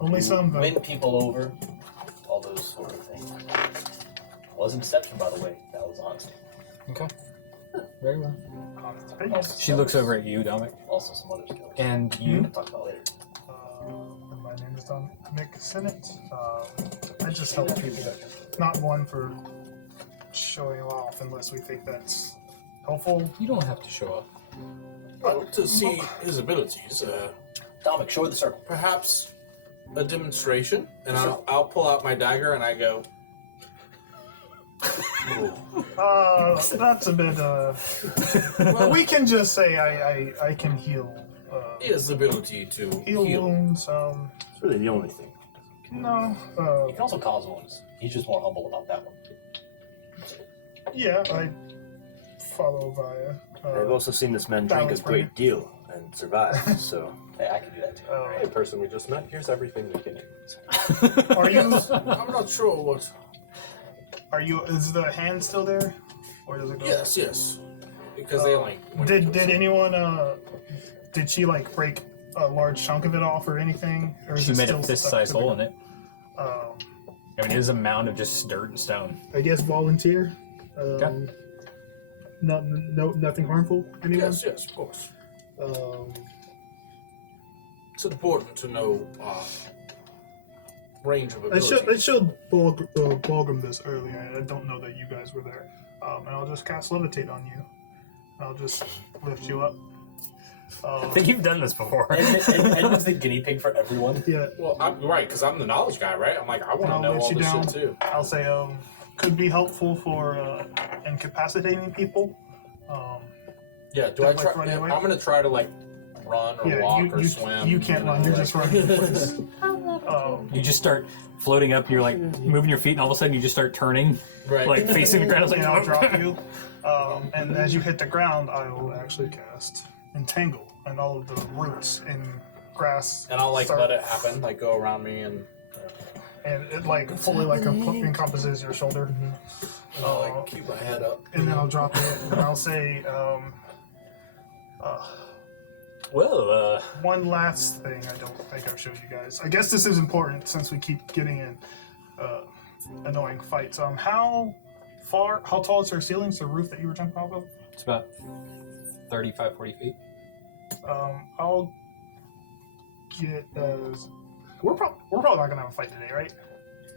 Only some though. win people over, all those sort of things. Wasn't deception, by the way. That was honesty. Okay. Very well. Space. She looks over at you, Dominic, Also some other skills. and you. We'll talk about later. And my name is Dominic Sinnott. I just help people. Not one for showing off unless we think that's helpful. You don't have to show up. Well, to see his abilities, Dominic, show her the circle. perhaps a demonstration, and I'll pull out my dagger and I go. That's a bit. Well, we can just say I can heal. He has the ability to Heal heal. wounds. It's really the only thing. No. You can also cause wounds. He's just more humble about that one. Yeah, I follow via. I've also seen this man drink a balance great deal and survive, so. Hey, I can do that too. Hey, person we just met, here's everything we can use. Are you? I'm not sure what. Are you? Is the hand still there, or does it go? Yes. Because they only. went Did into did it. anyone? Did she like break a large chunk of it off or anything? Or is She it made still a stuck fist-sized to the- hole in it. Oh, I mean, it is a mound of just dirt and stone. I guess volunteer. Um, nothing harmful. Anyone? Yes, of course. Um, It's important to know range of I ability. showed Balgrim this earlier. I don't know that you guys were there. And I'll just cast levitate on you. I'll just lift you up. I think you've done this before. Edmund's the guinea pig for everyone. Yeah, Well, I'm right because I'm the knowledge guy, right? I'm like, I want to I'll know let all you this down. shit too. I'll say could be helpful for incapacitating people. Yeah, do I Like try? running Yeah, away? I'm gonna try to like run or walk or swim. You can't run. You're just running in place. You just start floating up. You're like moving your feet, and all of a sudden you just start turning, right. like facing the ground. It's like, And I'll drop you. And as you hit the ground, I will actually cast Entangle, and all of the roots in grass. And I'll like start- let it happen, like go around me and And it like fully like encompasses your shoulder. and I'll like keep my head up. And then I'll drop it, and I'll say, well, one last thing I don't think I've showed you guys. I guess this is important since we keep getting in annoying fights. How tall is our ceiling? Is the roof that you were jumping off of? it's about 35, 40 feet. I'll get those. We're probably not gonna have a fight today, right?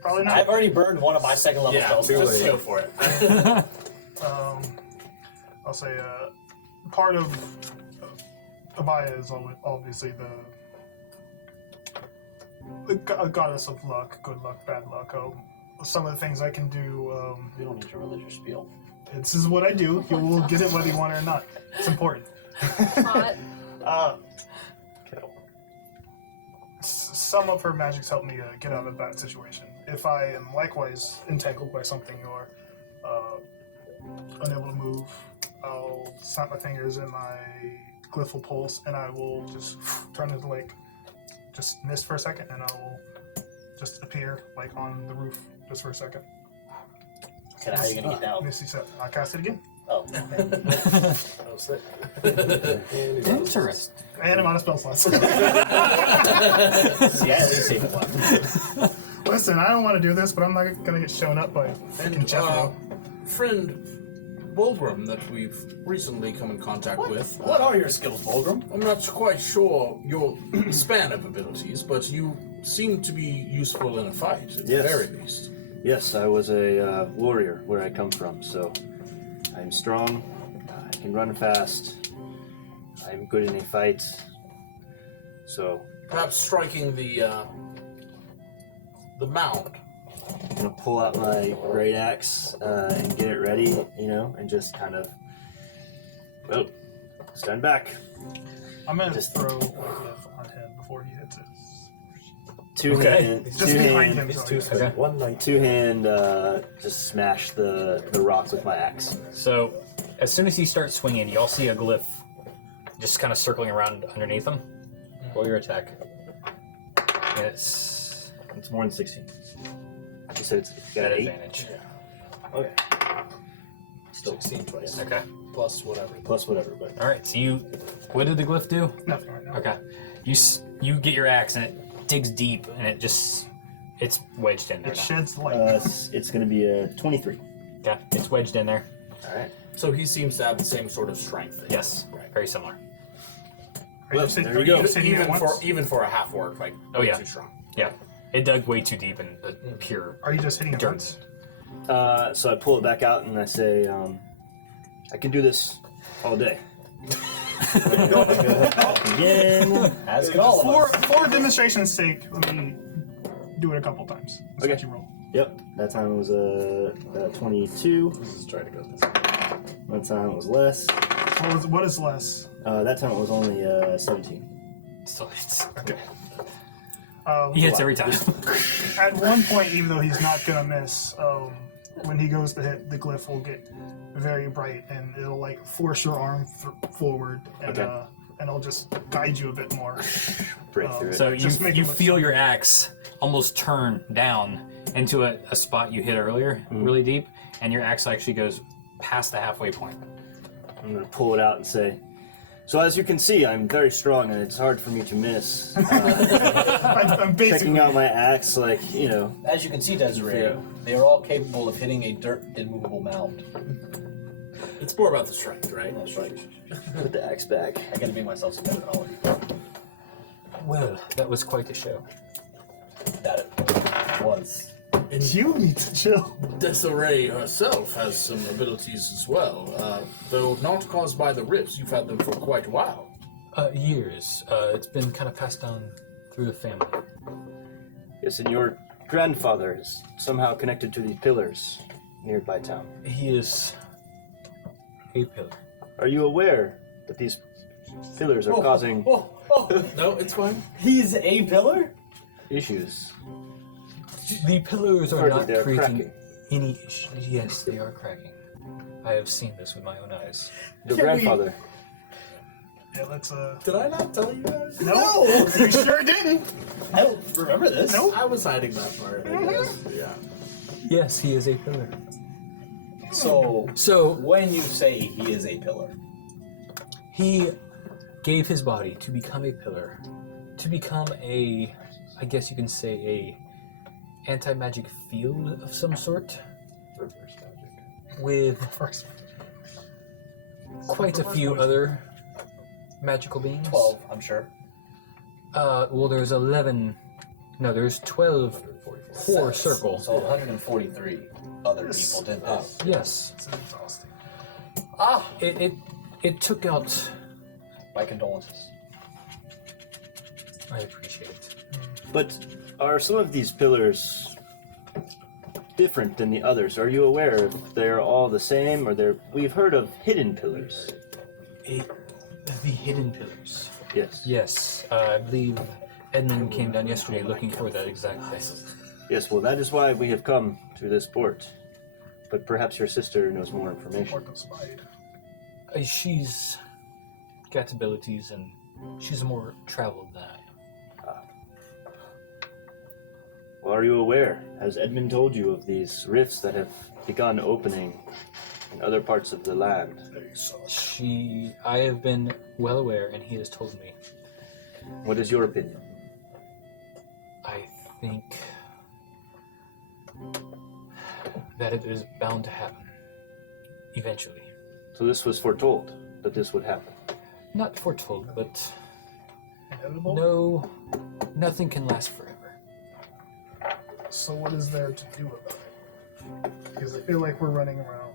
Probably not. I've already burned one of my second level Yeah, spells. just go for it. I'll say part of Abaya is obviously the goddess of luck, good luck, bad luck. Some of the things I can do. You don't need your religious spiel. This is what I do. You will get it whether you want it or not. It's important. Hot. Some of her magics help me get out of a bad situation. If I am likewise entangled by something or unable to move, I'll snap my fingers and my glyph will pulse, and I will just turn into like just mist for a second, and I will just appear like on the roof just for a second. Okay, how are you gonna get down? Misty set. I cast it again, Oh. I was sick. Interesting. and I'm out of spell slots. See, I at least saved one. Listen, I don't want to do this, but I'm not gonna get shown up by freaking And Jethro. friend Bulgrim that we've recently come in contact with. What are your skills, Bulgrim? I'm not quite sure your span of abilities, but you seem to be useful in a fight, at the Yes. very least. Yes, I was a warrior where I come from, so I'm strong. I can run fast. I'm good in a fight. So Perhaps striking the mound. I'm gonna pull out my great axe and get it ready, and just kind of, well, stand back. I'm gonna just- throw a glyph on him before he hits it. Two Okay. hand, Just two behind hand, him. These So two Okay. one night. two hand, just smash the rock with my axe. So, as soon as he starts swinging, you all see a glyph just kind of circling around underneath him. Roll your attack. And it's It's more than 16. You said it's got at an 8. advantage. Okay. Still 16 twice. Okay. Plus whatever. Plus whatever, but All right. So what did the glyph do? nothing right now. Okay. You get your axe and it digs deep and it's wedged in there It now. sheds light. it's gonna be a 23. Okay. It's wedged in there. All right. So he seems to have the same sort of strength. Yes. Right. Very similar. Are you just there hitting- you are go. just hitting it Even once? even for a half orc, like Oh, way yeah. too strong. Yeah. It dug way too deep in the pure Are you just hitting it dirt. once? So I pull it back out and I say, I can do this all day. Again. As can all of us. For demonstration's sake, let me do it a couple times. See Okay. what you roll. Yep. That time it was a 22. This is trying to go this. That time it was less. What is less? That time it was only 17. So it's okay. He He hits every time. At one point, even though he's not gonna miss, when he goes to hit, the glyph will get very bright and it'll like force your arm forward and Okay. and it'll just guide you a bit more. Break through it. So Just make you it look feel fun. your axe almost turn down into a spot you hit earlier, really deep, and your axe actually goes past the halfway point. I'm gonna pull it out and say, So as you can see, I'm very strong, and it's hard for me to miss. I'm basically Checking out my axe, like, As you can see, Desiree, Yeah. they are all capable of hitting a dirt immovable mound. It's more about the strength, right? That's right. put the axe back. I gotta make myself some better than all of you. Well, that was quite a show. That it was. And You need to chill. Desiree herself has some abilities as well, though not caused by the rifts. You've had them for quite a while. Years. It's been kind of passed down through the family. Yes, and your grandfather is somehow connected to these pillars nearby town. He is a pillar. Are you aware that these pillars are causing No, it's fine. He's a pillar? issues? The pillars are Hardly, not they're creating cracking. any issues. Yes, they are cracking. I have seen this with my own eyes. Your Can we- grandfather. Yeah, let's Did I not tell you guys? No, you sure didn't. I don't remember this. Nope. I was hiding that part, I guess. Yeah. Yes, he is a pillar. So, when you say he is a pillar, He gave his body to become a pillar, to become a, I guess you can say, a anti-magic field of some sort, Reverse magic. with First. quite a few other magical beings. 12, I'm sure. Well, there's 11. No, there's 12 core circle. So 143 other people did this. Yes, It's exhausting. Ah! it took out. My condolences. I appreciate it. But are some of these pillars different than the others? Are you aware if they're all the same, or they're? We've heard of hidden pillars. The hidden pillars. Yes. Yes, I believe Edmund came down yesterday looking for that exact thing. Yes. Well, that is why we have come to this port. But perhaps your sister knows more information. Port of Spide. She's got abilities and she's more traveled than I am. Well, are you aware? Has Edmund told you of these rifts that have begun opening in other parts of the land? I have been well aware, and he has told me. What is your opinion? I think that it is bound to happen. Eventually. So this was foretold that this would happen. Not foretold, but Inevitable? no, nothing can last forever. So what is there to do about it? Because I feel like we're running around.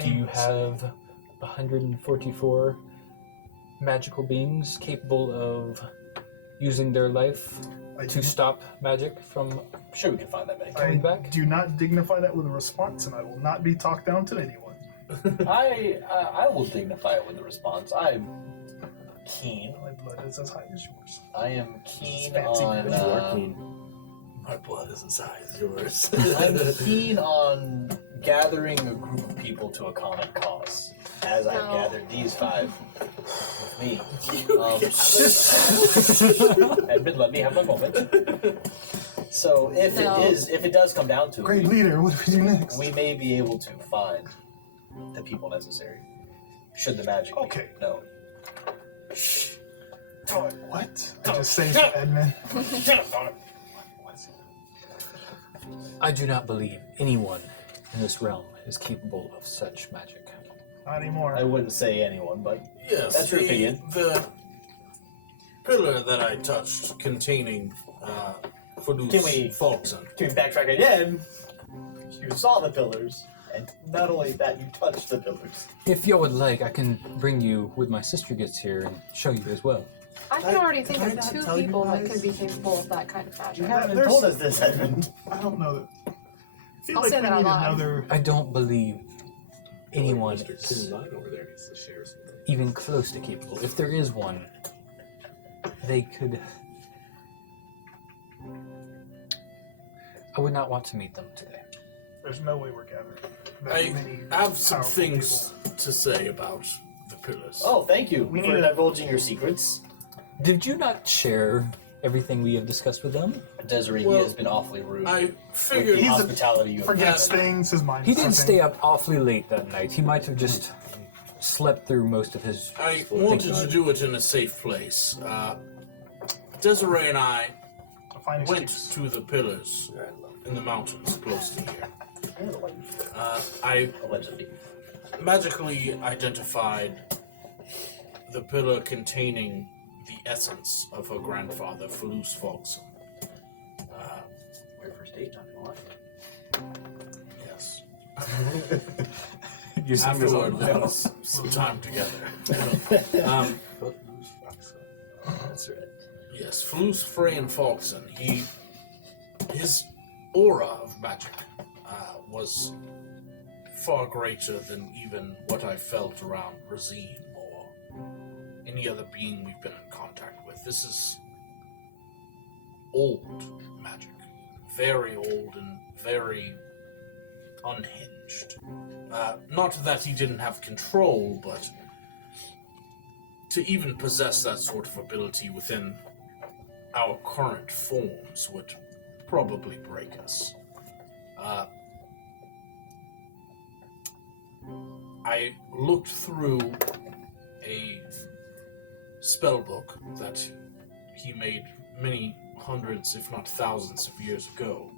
Do you aimless. have 144 magical beings capable of using their life I to do- stop magic from I'm sure we can find that many. coming I back? do not dignify that with a response, and I will not be talked down to anyone. I will dignify it with a response. I'm keen. My blood is as high as yours. I am keen Fancy on. blood. You are keen. My blood is as high as yours. I'm keen on gathering a group of people to a common cause, as I've No. gathered these 5 with me. Edmund, let me have my moment. So if No. if it does come down to Great it, leader, what do we do next? we may be able to find the people necessary. Should the magic be Okay. known. What? I just say to Edmund. I do not believe anyone in this realm is capable of such magic. Not anymore. I wouldn't say anyone, but Yes, That's your opinion. The pillar that I touched containing Can we- Fudus Folkson. to backtrack again, you saw the pillars, and not only that, you touched the pillars. If you would like, I can bring you when my sister gets here and show you as well. I can already think Did I of not 2 tell you people that guys? could be capable of that kind of magic. You haven't there's- told us this, Edmund. I don't know that. I feel I'll like say we that out need loud. another. I don't believe anyone Mr. is Tin Line over there needs to share something. even close to capable. If there is one, they could. I would not want to meet them today. There's no way we're gathering. that I many have some powerful things to say about the pillars. Oh, thank you We for need- divulging your secrets. Did you not share everything we have discussed with them? Desiree, Well, he has been awfully rude. I with figured the He's a- hospitality you have Forgets things. His mind. He is didn't something. stay up awfully late that night. He might have just slept through most of his. I wanted to do it in a safe place. Desiree and I A fine went excuse. to the pillars in the mountains close to here. I Allegedly. magically identified the pillar containing the essence of her grandfather, Falus Folkson. Weird first date, not gonna lie. Yes. You sang this Afterward, all there was some time together. That's right. Yes, Falus Freyan Folkson. His aura of magic was far greater than even what I felt around Razim or any other being we've been in contact with. This is old magic. Very old and very unhinged. Not that he didn't have control, but to even possess that sort of ability within our current forms would probably break us. I looked through a spell book that he made many hundreds, if not thousands of years ago,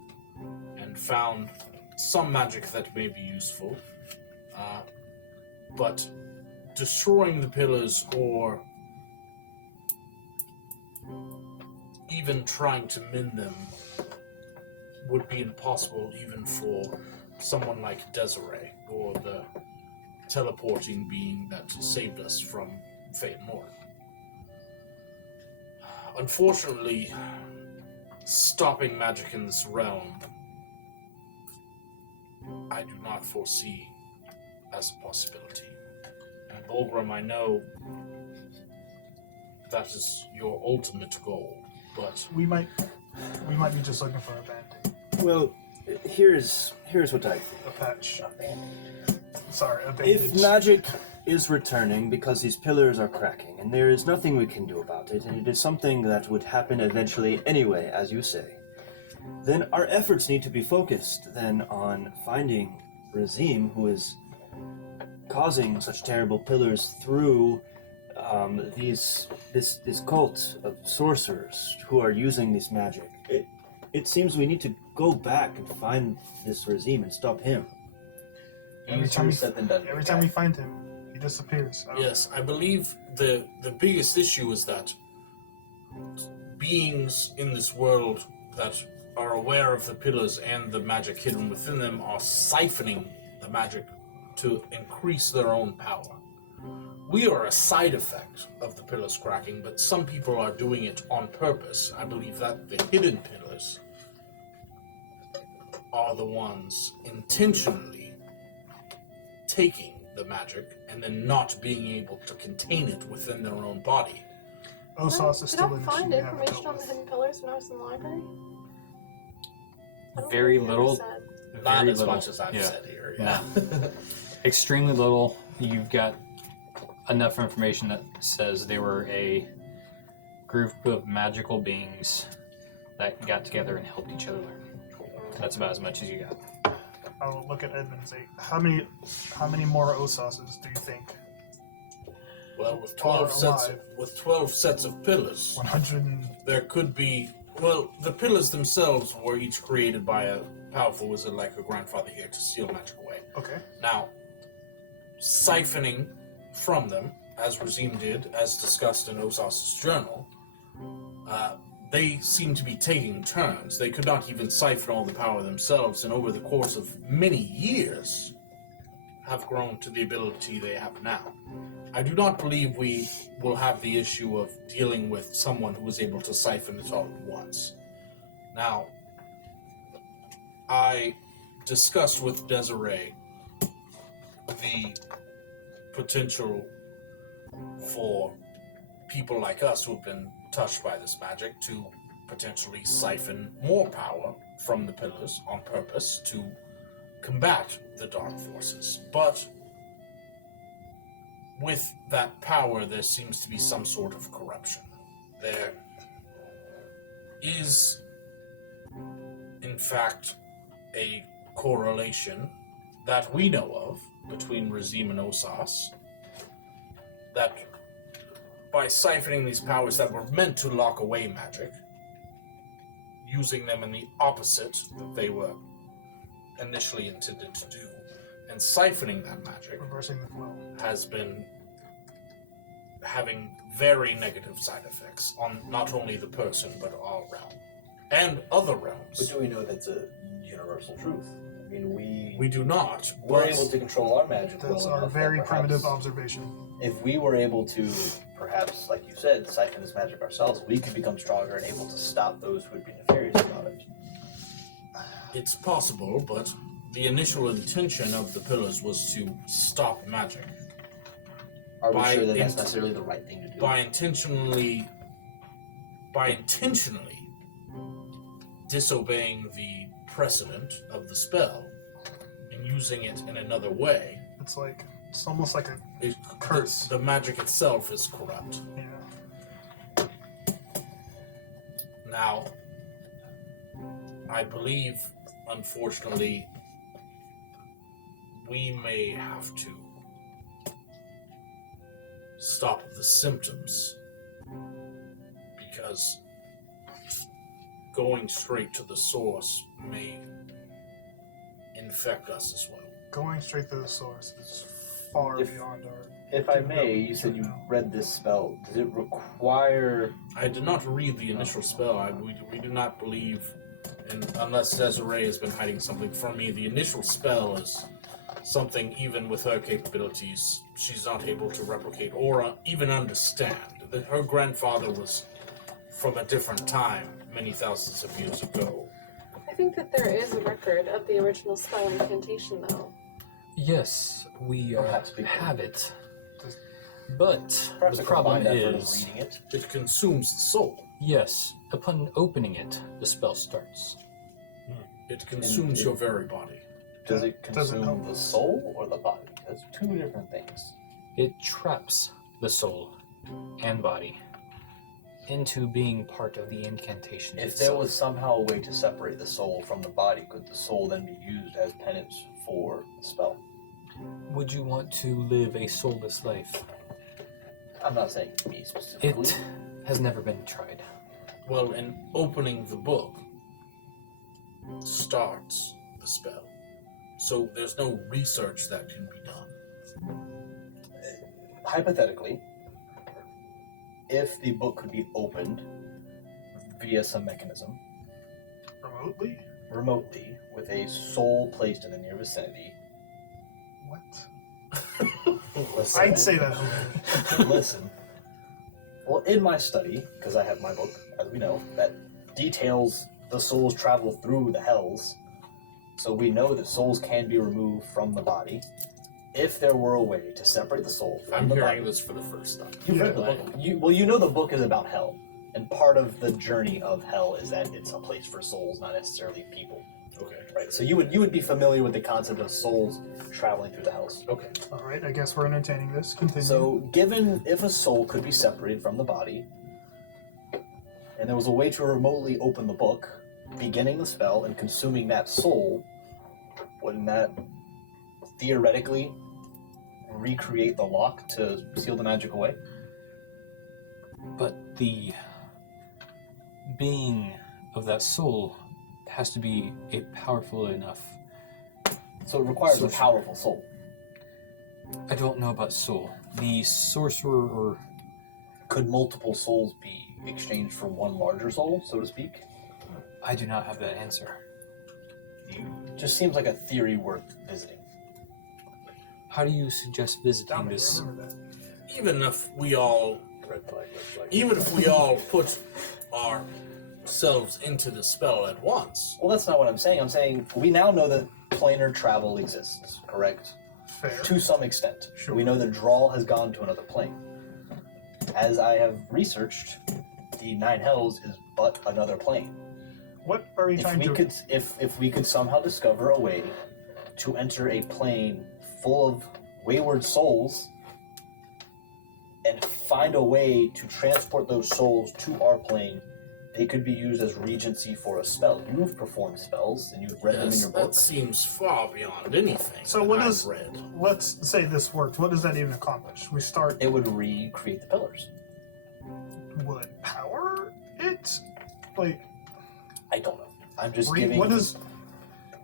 and found some magic that may be useful, but destroying the pillars or even trying to mend them would be impossible even for someone like Desiree or the teleporting being that saved us from Fate and Morn. Unfortunately, stopping magic in this realm, I do not foresee as a possibility. And Bulgrim, I know that is your ultimate goal, but We might be just looking for a band-aid. Well, here's what I think. A patch. Sorry, a If bandage. magic is returning because these pillars are cracking, and there is nothing we can do about it, and it is something that would happen eventually anyway, as you say, then our efforts need to be focused then on finding Razim, who is causing such terrible pillars through this cult of sorcerers who are using this magic. It seems we need to go back and find this Razim and stop him. Easier said than done. Every time we find him, he disappears. yes, I believe the biggest issue is that beings in this world that are aware of the pillars and the magic hidden within them are siphoning the magic to increase their own power. We are a side effect of the pillars cracking, but some people are doing it on purpose. I believe that the hidden pillars are the ones intentionally taking the magic and then not being able to contain it within their own body. Osos is still Did I an issue find we haven't information dealt on the with. hidden pillars when I was in the library? I don't Very think you little. ever said. Not Very as little. much as I've Yeah. said here. Extremely little. You've got enough information that says they were a group of magical beings that got together and helped each other learn. That's about as much as you got. I will look at Edmund's eight. How many more Ososes do you think? Well, with Are 12 sets of pillars, 100 and... there could be. Well, the pillars themselves were each created by a powerful wizard like her grandfather here to steal magic away. Okay. Now, siphoning from them, as Razim did, as discussed in Osas's journal, they seem to be taking turns. They could not even siphon all the power themselves, and over the course of many years, have grown to the ability they have now. I do not believe we will have the issue of dealing with someone who is able to siphon it all at once. Now, I discussed with Desiree the potential for people like us who have been touched by this magic to potentially siphon more power from the pillars on purpose to combat the dark forces. But with that power, there seems to be some sort of corruption. There is, in fact, a correlation that we know of between Razim and Osas that by siphoning these powers that were meant to lock away magic, using them in the opposite that they were initially intended to do, and siphoning that magic Reversing the flow. has been having very negative side effects on not only the person but our realm and other But realms. do we know that's a universal truth? I mean, We do not. we're but able to control our magic That's well our enough very that primitive perhaps observation. if we were able to, perhaps, like you said, siphon this magic ourselves, we could become stronger and able to stop those who would be nefarious about it. It's possible, but the initial intention of the pillars was to stop magic. Are we By sure that that's int- necessarily the right thing to do? By intentionally disobeying the precedent of the spell and using it in another way, It's almost like a it, Curse. The magic itself is corrupt. yeah. Now, I believe, unfortunately, we may have to stop the symptoms because going straight to the source may infect us as well. Going straight to the source is far If- beyond our. If I may, you said you read this spell. Does it require... I did not read the initial spell. We do not believe, and unless Desiree has been hiding something from me, the initial spell is something even with her capabilities she's not able to replicate or even understand. Her grandfather was from a different time, many thousands of years ago. I think that there is a record of the original spell incantation, though. Yes, we Perhaps we can- have it. But Perhaps the a problem combined effort of is, reading it. It consumes the soul. yes, upon opening it, the spell starts. It consumes your very body. Does it Doesn't consume help the us. soul or the body? That's two different things. It traps the soul and body into being part of the incantation If itself. there was somehow a way to separate the soul from the body, could the soul then be used as penance for the spell? Would you want to live a soulless life? I'm not saying me specifically. It has never been tried. Well, and opening the book starts the spell. So there's no research that can be done. Hypothetically, if the book could be opened via some mechanism, remotely, with a soul placed in the near vicinity, What? listen, I'd say that. listen. Well, in my study, because I have my book, as we know, that details the soul's travel through the hells, so we know that souls can be removed from the body. If there were a way to separate the soul from I'm the hearing body, this for the first time. you've read the book. You know the book is about hell, and part of the journey of hell is that it's a place for souls, not necessarily people. Okay. Right. So you would be familiar with the concept of souls traveling through the hells. Okay. All right, I guess we're entertaining this. Continue. So, given if a soul could be separated from the body, and there was a way to remotely open the book, beginning the spell and consuming that soul, wouldn't that theoretically recreate the lock to seal the magic away? But the being of that soul has to be a powerful enough. So it requires a Sorcerer. powerful soul. I don't know about soul. The sorcerer, or Could multiple souls be exchanged for one larger soul, so to speak? I do not have that answer. Just seems like a theory worth visiting. How do you suggest visiting Dominic, this? remember that. Even if we all Red flag, red flag. Even if we all put ourselves into the spell at once, Well, that's not what I'm saying. I'm saying we now know that planar travel exists, correct? Fair. To some extent. Sure. We know that Drawl has gone to another plane. As I have researched, the Nine Hells is but another plane. What are you If trying we to? could, if we could somehow discover a way to enter a plane full of wayward souls and find a way to transport those souls to our plane, They could be used as regency for a spell. You've performed spells, and you've read them in Yes, your that book. seems far beyond anything So that what I've is- read. Let's say this works. What does that even accomplish? We start. It would recreate the pillars. Will it power it? Like, I don't know. I'm just giving. what does?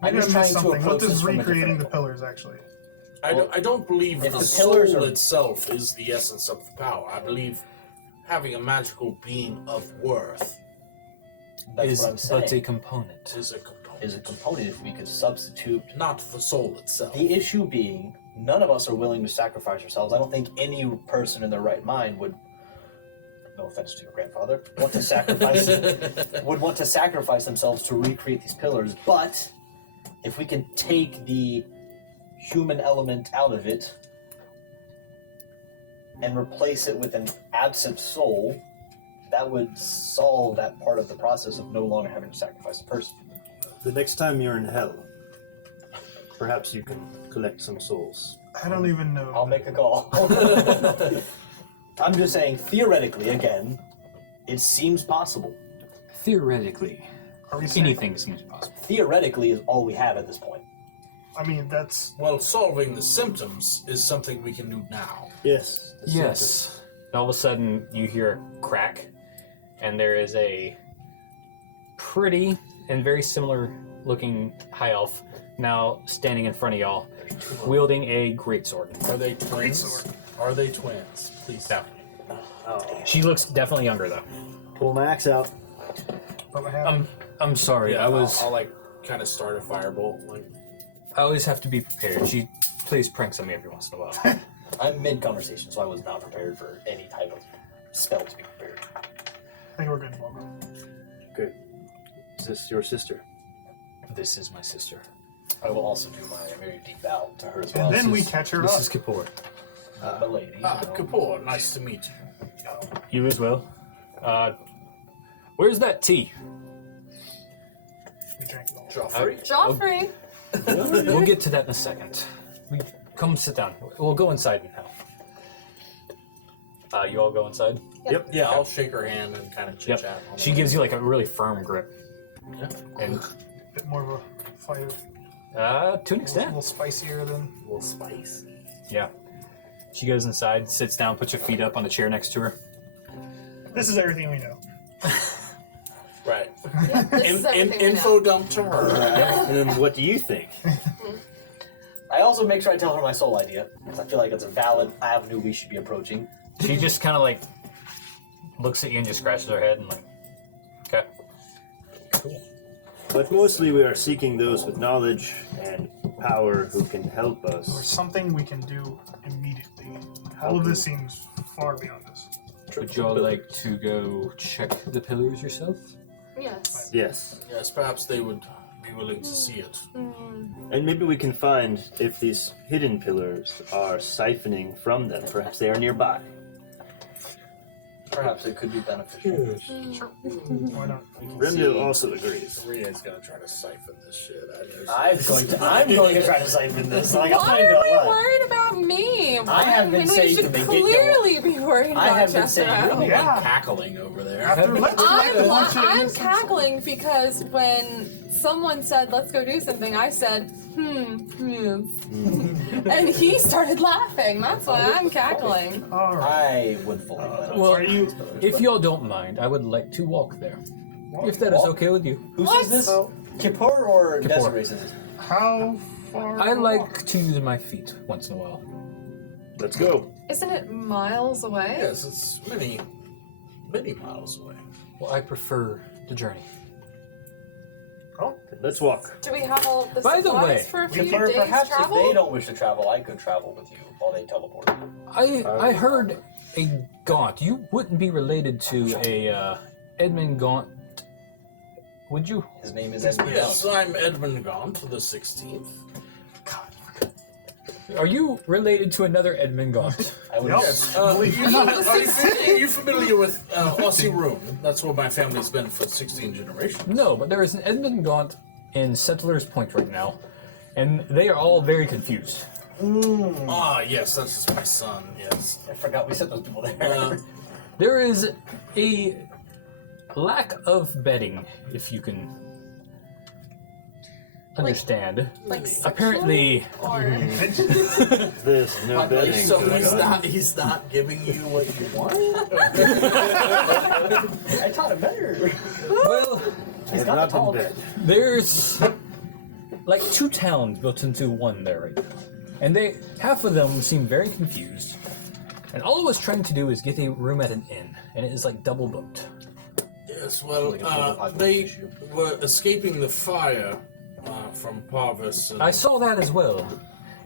I'm Maybe just I trying missed to something. What approach this does from a recreating different the angle. pillars actually? I don't believe if the the pillars soul are- itself is the essence of the power. I believe having a magical being of worth That's is what I'm saying. but a component. is a component. Is a component if we could substitute. Not the soul itself. The issue being, none of us are willing to sacrifice ourselves. I don't think any person in their right mind would. No offense to your grandfather, want to sacrifice would want to sacrifice themselves to recreate these pillars. But if we can take the human element out of it and replace it with an absent soul, that would solve that part of the process of no longer having to sacrifice a person. The next time you're in hell, perhaps you can collect some souls. I don't even know. I'll make a call. I'm just saying, theoretically, again, it seems possible. Theoretically, Are we saying? anything seems possible. Theoretically is all we have at this point. I mean, that's Well, solving the symptoms is something we can do now. Yes. the Yes. All of a sudden, you hear a crack, and there is a pretty and very similar looking high elf now standing in front of y'all, wielding a greatsword. Are they twins? Are they twins? Please tell me. Oh. She looks definitely younger though. Pull my axe out. what I have. I'm sorry. Yeah, I was. I'll like kind of start a firebolt. Like, I always have to be prepared. She plays pranks on me every once in a while. I'm mid-conversation, so I was not prepared for any type of spell to be prepared. I think we're good. Welcome. Good. Is this your sister? This is my sister. I will also do my very deep bow to her as well. And then we is- catch her This up. is Kapoor. The lady. Kapoor, nice to meet you. You as well. Where's that tea? We drank it all. Joffrey. Joffrey. We'll get to that in a second. Come sit down. We'll go inside now. You all go inside? Yep. Yeah, I'll shake her hand and kind of chit Yep. chat. She gives you like a really firm grip. Yeah. And Bit more of a fire. to an A extent. little spicier than. a little spice. Yeah. She goes inside, sits down, puts her feet up on the chair next to her. This is everything we know. Right. Yeah, this is everything we Info know. dump to her. And then what do you think? I also make sure I tell her my soul idea, because I feel like it's a valid avenue we should be approaching. She just kind of like looks at you and just scratches her head and like, okay. But mostly we are seeking those with knowledge and power who can help Or us. something we can do immediately. All of this seems far beyond us. Would you all like to go check the pillars yourself? Yes. Yes. Yes, perhaps they would be willing to see it. And maybe we can find if these hidden pillars are siphoning from them. Perhaps they are nearby. Perhaps it could be beneficial. Sure. Why not? Remdil also agrees. Rena's gonna try to siphon this shit. I'm going to try to siphon this. Like, I'm not Why even are gonna we lie. worried about me? Why have been we saying should to me, get going. clearly be worried about I have been saying, Jethro. you're Yeah. cackling over there. After let's I'm cackling because when someone said, let's go do something, I said, yes. And he started laughing. That's why I'm cackling. All right. I would fully let him. Well, Are you? If y'all don't mind, I would like to walk there. If that is Walk? okay with you. Who What? says this? Kippur or Kippur. Desiree says this? How far? I like to use my feet once in a while. Let's go. Isn't it miles away? Yes, it's many miles away. Well, I prefer the journey. Then let's walk. Do we have all the By the supplies way, for a few Kippur, days perhaps travel? if they don't wish to travel, I could travel with you while they teleport. I heard a Gaunt. You wouldn't be related to a Edmund Gaunt, would you? His name is Edmund. Yes, I'm Edmund Gaunt, the 16th. Are you related to another Edmund Gaunt? I would Yep. guess. Are you familiar with Aussie Room? That's where my family's been for 16 generations. No, but there is an Edmund Gaunt in Settlers Point right now, and they are all very confused. Ah, yes, that's just my son, yes. I forgot we sent those people there. Uh, There is a lack of bedding, if you can understand. Like Apparently, or There's no bedding. So he's not giving you what you want? I taught him better. well, I have not been bed. there's like 2 towns built into one there right now. And half of them seem very confused. And all I was trying to do is get a room at an inn, and it is like double booked. Yes, well, they were escaping the fire from Parvis and I saw that as well.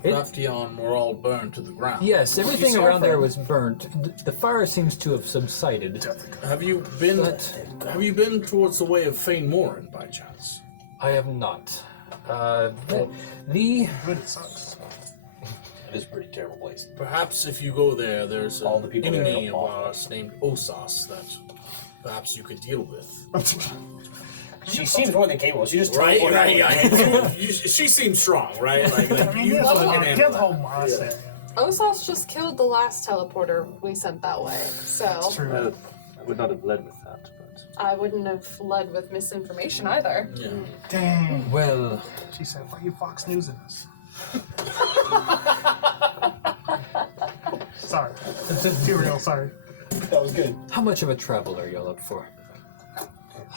Laftion were all burned to the ground. Yes, everything around there was burnt. The fire seems to have subsided. Have you been towards the way of Fane Morin by chance? I have not. Good, it sucks. It is a pretty terrible place. Perhaps if you go there, there's All an the people there enemy are of awful. ours named Osas that perhaps you could deal with. She seems more than capable. She just Right, teleported out. right. She seems strong, right? Like I mean, he has a whole monastery. Osas just killed the last teleporter we sent that way, so It's true. I would not have led with that, but I wouldn't have led with misinformation either. Yeah. Dang. Well, She said, why are you Fox Newsing us? Sorry. Too real, sorry. That was good. how much of a travel are y'all up for?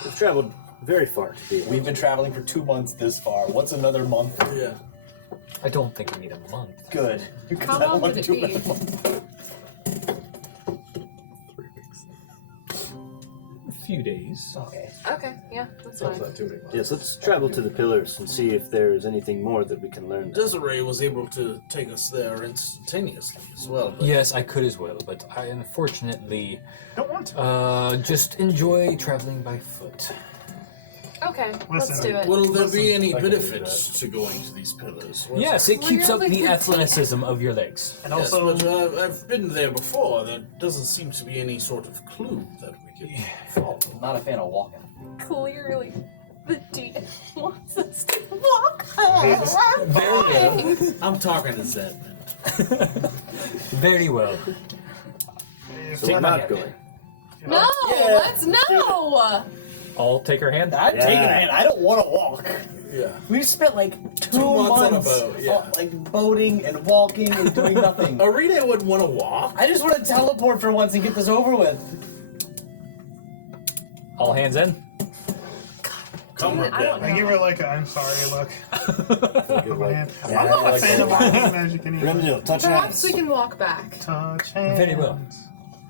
we've traveled very far to be. We've been traveling for 2 months this far. What's another month? Yeah. I don't think we need a month. Good. How long would it be? A few days. Okay. Okay, yeah, that's fine. Too many months. Yes, let's travel to the pillars and see if there is anything more that we can learn. Desiree was able to take us there instantaneously as well. But Yes, I could as well, but I unfortunately Don't want to. just enjoy traveling by foot. Okay, let's Listen, do it. will there be any I can do benefits to going to these pillars? Yes, it keeps up Really the good athleticism of your legs. And Yes, also, but I've been there before. There doesn't seem to be any sort of clue that we could follow. Not a fan of walking. Clearly, the DM wants us to walk. I'm talking to Edmund. Very well. So we're not going. No, let's no. I'll take her hand. I'm taking a hand. I don't want to walk. Yeah. We've spent like 2 months on a months boat, yeah. like boating and walking and doing nothing. Arita would want to walk. I just want to teleport for once and get this over with. All hands in. Come on, I don't I know. give her like a I'm sorry look. Give, My like, hand. Yeah, I'm not a like fan of that. magic anyway. Remedial, touch Perhaps hands. we can walk back. Touch hands. Very well.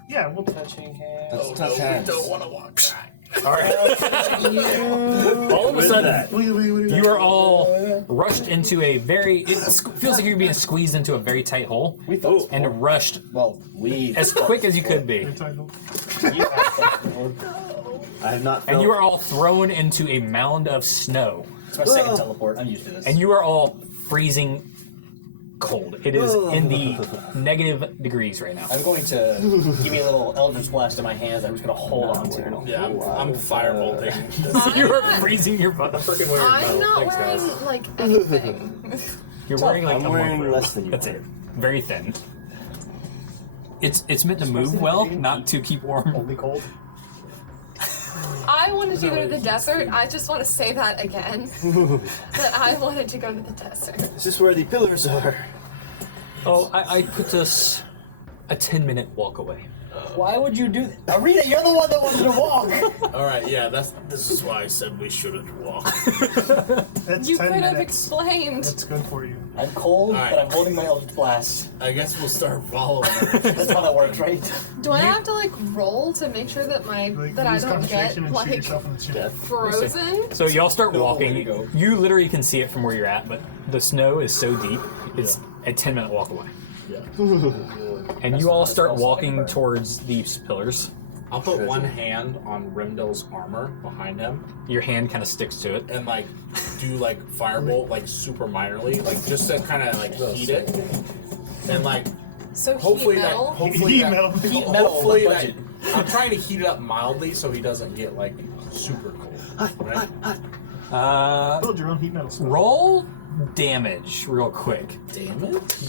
Yeah, we'll Touching hands. Let's Oh, touch no, hands. we don't want to walk back. All right. All of a With sudden, that. you are all rushed into a very. It feels like you're being squeezed into a very tight hole, We thought. and rushed Well, we. as quick as you could be. I have not felt And you are all thrown into a mound of snow, It's my second teleport. I'm used to this. and you are all freezing cold. It is in the negative degrees right now. I'm going to give me a little Eldritch Blast in my hands. I'm just going to hold on to it. Yeah, I'm firebolting. You are freezing your butt. freaking wearing I'm metal. not Thanks, wearing guys. like anything. You're wearing like I'm a wearing monk robe. less than you That's are. it. Very thin. It's meant to move well, not to keep warm. Only cold. I wanted to go to the desert. I just want to say that again. That I wanted to go to the desert. Is this where the pillars are? Oh, I put us a 10-minute walk away. Why would you do that? Arita, you're the one that wanted to walk. All right, yeah, this is why I said we shouldn't walk. That's You 10 could have minutes. explained. That's good for you. I'm cold, All right. but I'm holding my Eldritch Blast. I guess we'll start following. That's how that works, right? Do I have to like roll to make sure that my Like, that I use don't get concentration and shoot like yourself in the chin. frozen? So y'all start No way walking. to go. You literally can see it from where you're at, but the snow is so deep, it's a 10-minute walk away. Yeah. And you all start walking towards these pillars. I'll put one hand on Rimdell's armor behind him Your hand kind of sticks to it. and like do like firebolt like super minorly, like just to kind of like heat it, and like So hopefully heat that metal. hopefully Heat that, metal. Heat metal, hopefully but that budget. I'm trying to heat it up mildly so he doesn't get like super cold. Right? Build your own heat metal spell. Roll damage real quick.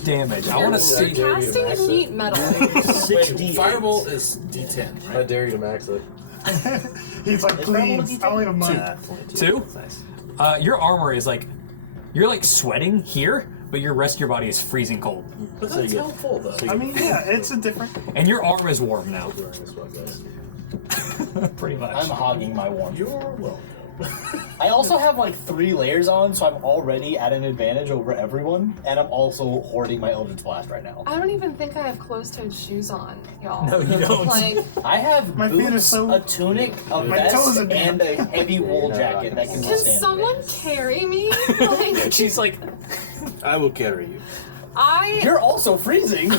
Damage. I want to see. Casting max it. heat metal. Wait, firebolt is D10, I right? dare you to max it. He's like, please, I only have money. Two? Nice. Your armor is like, you're like sweating here, but your rest of your body is freezing cold. But So that's you- helpful, though. I mean, yeah, it's a different. And your arm is warm now. Pretty much. I'm hogging my warmth. You're welcome. I also have like 3 layers on, so I'm already at an advantage over everyone, and I'm also hoarding my Eldritch Blast right now. I don't even think I have closed-toed shoes on, y'all. No, you don't. Like, I have My feet are boots, so- a tunic, a My toes vest, are and a heavy wool jacket that can can withstand someone things. carry me? Like, She's like, I will carry you. You're also freezing.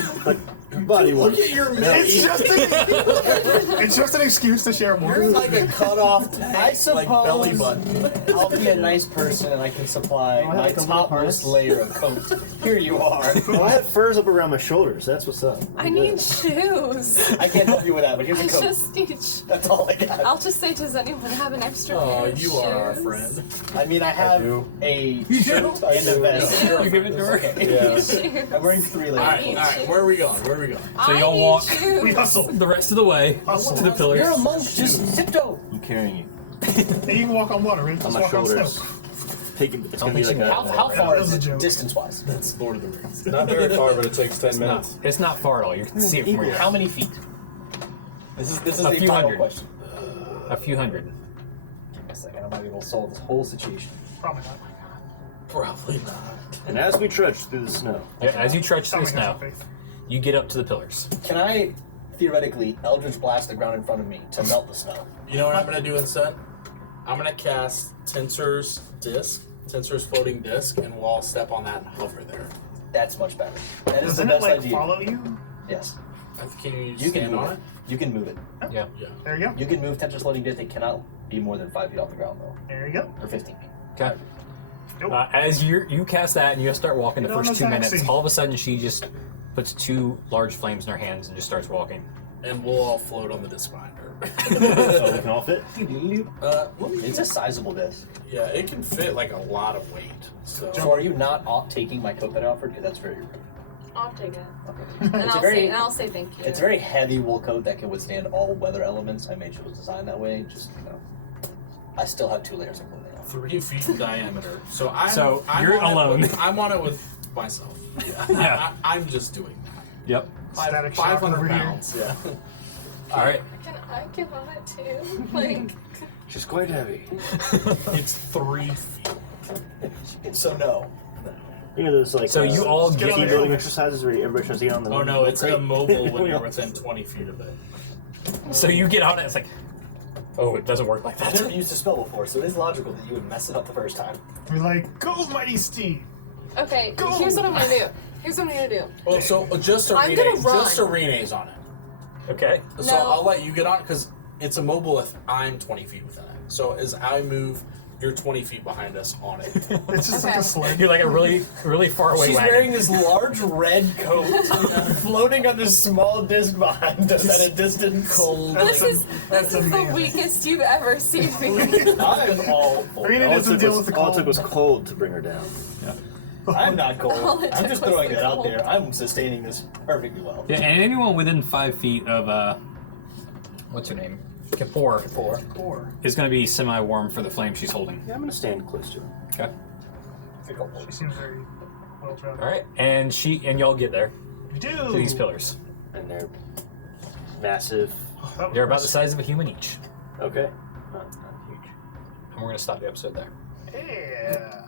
Body Look work. at your It's mate. it's just an excuse to share more. You're like a cut off I like belly suppose button. I'll be a nice person and I can supply Oh, I my like a little topmost harness. layer of coat. Here you are. Well, I have furs up around my shoulders. That's what's up. I need shoes. I can't help you with that, but here's I a coat. just need. That's all I got. I'll just say, does anyone have an extra pair Oh, of you are our shoes? friend. I mean, I have do. a shirt and a vest. you give it to her. Yeah. Shoes. I'm wearing 3 layers. Alright, where are we going? Where are we going? So I y'all need walk shoes. We hustle. the rest of the way Hustle. to the pillars. You're a monk. Just tiptoe. I'm carrying you And you can walk on water, right? on Just my walk on shoulders. snow. It's gonna be like How a. far That is was a it joke. distance-wise? That's Lord of the Rings. Not very far, but it takes 10 It's minutes. not far at all. You can see it from where you're How many feet? This is A the few final hundred. question. a few hundred. Give me a second. I might be able to solve this whole situation. Probably not. Probably not. And as we trudge through the snow, Yeah, as you trudge through the Something has snow, a faith. you get up to the pillars. Can I theoretically Eldritch Blast the ground in front of me to melt the snow? You know what I'm gonna do instead? I'm gonna cast Tensor's floating disc, and we'll all step on that and hover there. That's much better. That is Doesn't the it best like idea. follow you? Yes. Can you You can stand move on it. it? You can move it. Yeah. Yeah. There you go. You can move Tensor's floating disc. It cannot be more than 5 feet off the ground though, There you go. or 15 feet. Okay. Nope. As you cast that and you start walking the Get on first the 2 minutes, taxi. all of a sudden she just puts 2 large flames in her hands and just starts walking. And we'll all float on the disc behind her. oh, we can all fit. Let me- It's a sizable disc. yeah, it can fit like a lot of weight. So So are you not taking my coat that I offered? Because that's very rude. I'll take it. Okay. And It's a I'll very- say, and I'll say thank you. It's a very heavy wool coat that can withstand all weather elements. I made sure it was designed that way. Just I still have 2 layers of clothing on. 3 feet in diameter. So I'm you're on it alone. I'm on it with myself. Yeah. I'm just doing that. Yep. Static shock 500 over here. pounds. Yeah. All right. Can I get on it too? Like, She's quite heavy. It's 3 feet. So no. You know those like. So you all get get on team the building hill. exercises where everybody tries to get on the. Oh no, it's crate. immobile when you're within 20 feet of it. So you get on it. It's like, oh, it doesn't work like I've that. never used a spell before, so it is logical that you would mess it up the first time. Be like, go, mighty steed. okay, Go! here's what I'm gonna do. Here's what I'm gonna do. Well, so just I'm gonna run. Renee's on it. Okay. So No. I'll let you get on it because it's immobile if I'm 20 feet within it. So as I move, you're 20 feet behind us on it. It's just like Okay. a sled. You're like a really, really far away She's wagon. wearing this large red coat, floating on this small disc behind us at a distant cold. This is That's the amazing. weakest you've ever seen me. I'm all for Rena it. doesn't deal with the all it cold. took was cold to bring her down. I'm not All cold. it I'm took just was throwing the that out cold. there. I'm sustaining this perfectly well. Yeah, and anyone within 5 feet of what's her name? Kapoor Or is going to be semi-warm for the flame she's holding. Yeah, I'm gonna stand close to her. Okay. she seems very well traveled. All right, and y'all get there We do. to these pillars. And they're massive. That They're about the was- size of a human each, Okay. Not huge. and we're going to stop the episode there. Yeah.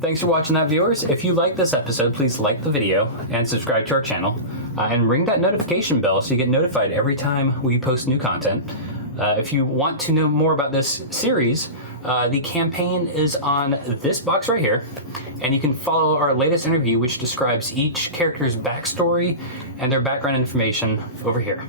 Thanks for watching that, viewers. If you like this episode, please like the video and subscribe to our channel. And ring that notification bell so you get notified every time we post new content. If you want to know more about this series, the campaign is on this box right here. And you can follow our latest interview, which describes each character's backstory and their background information over here.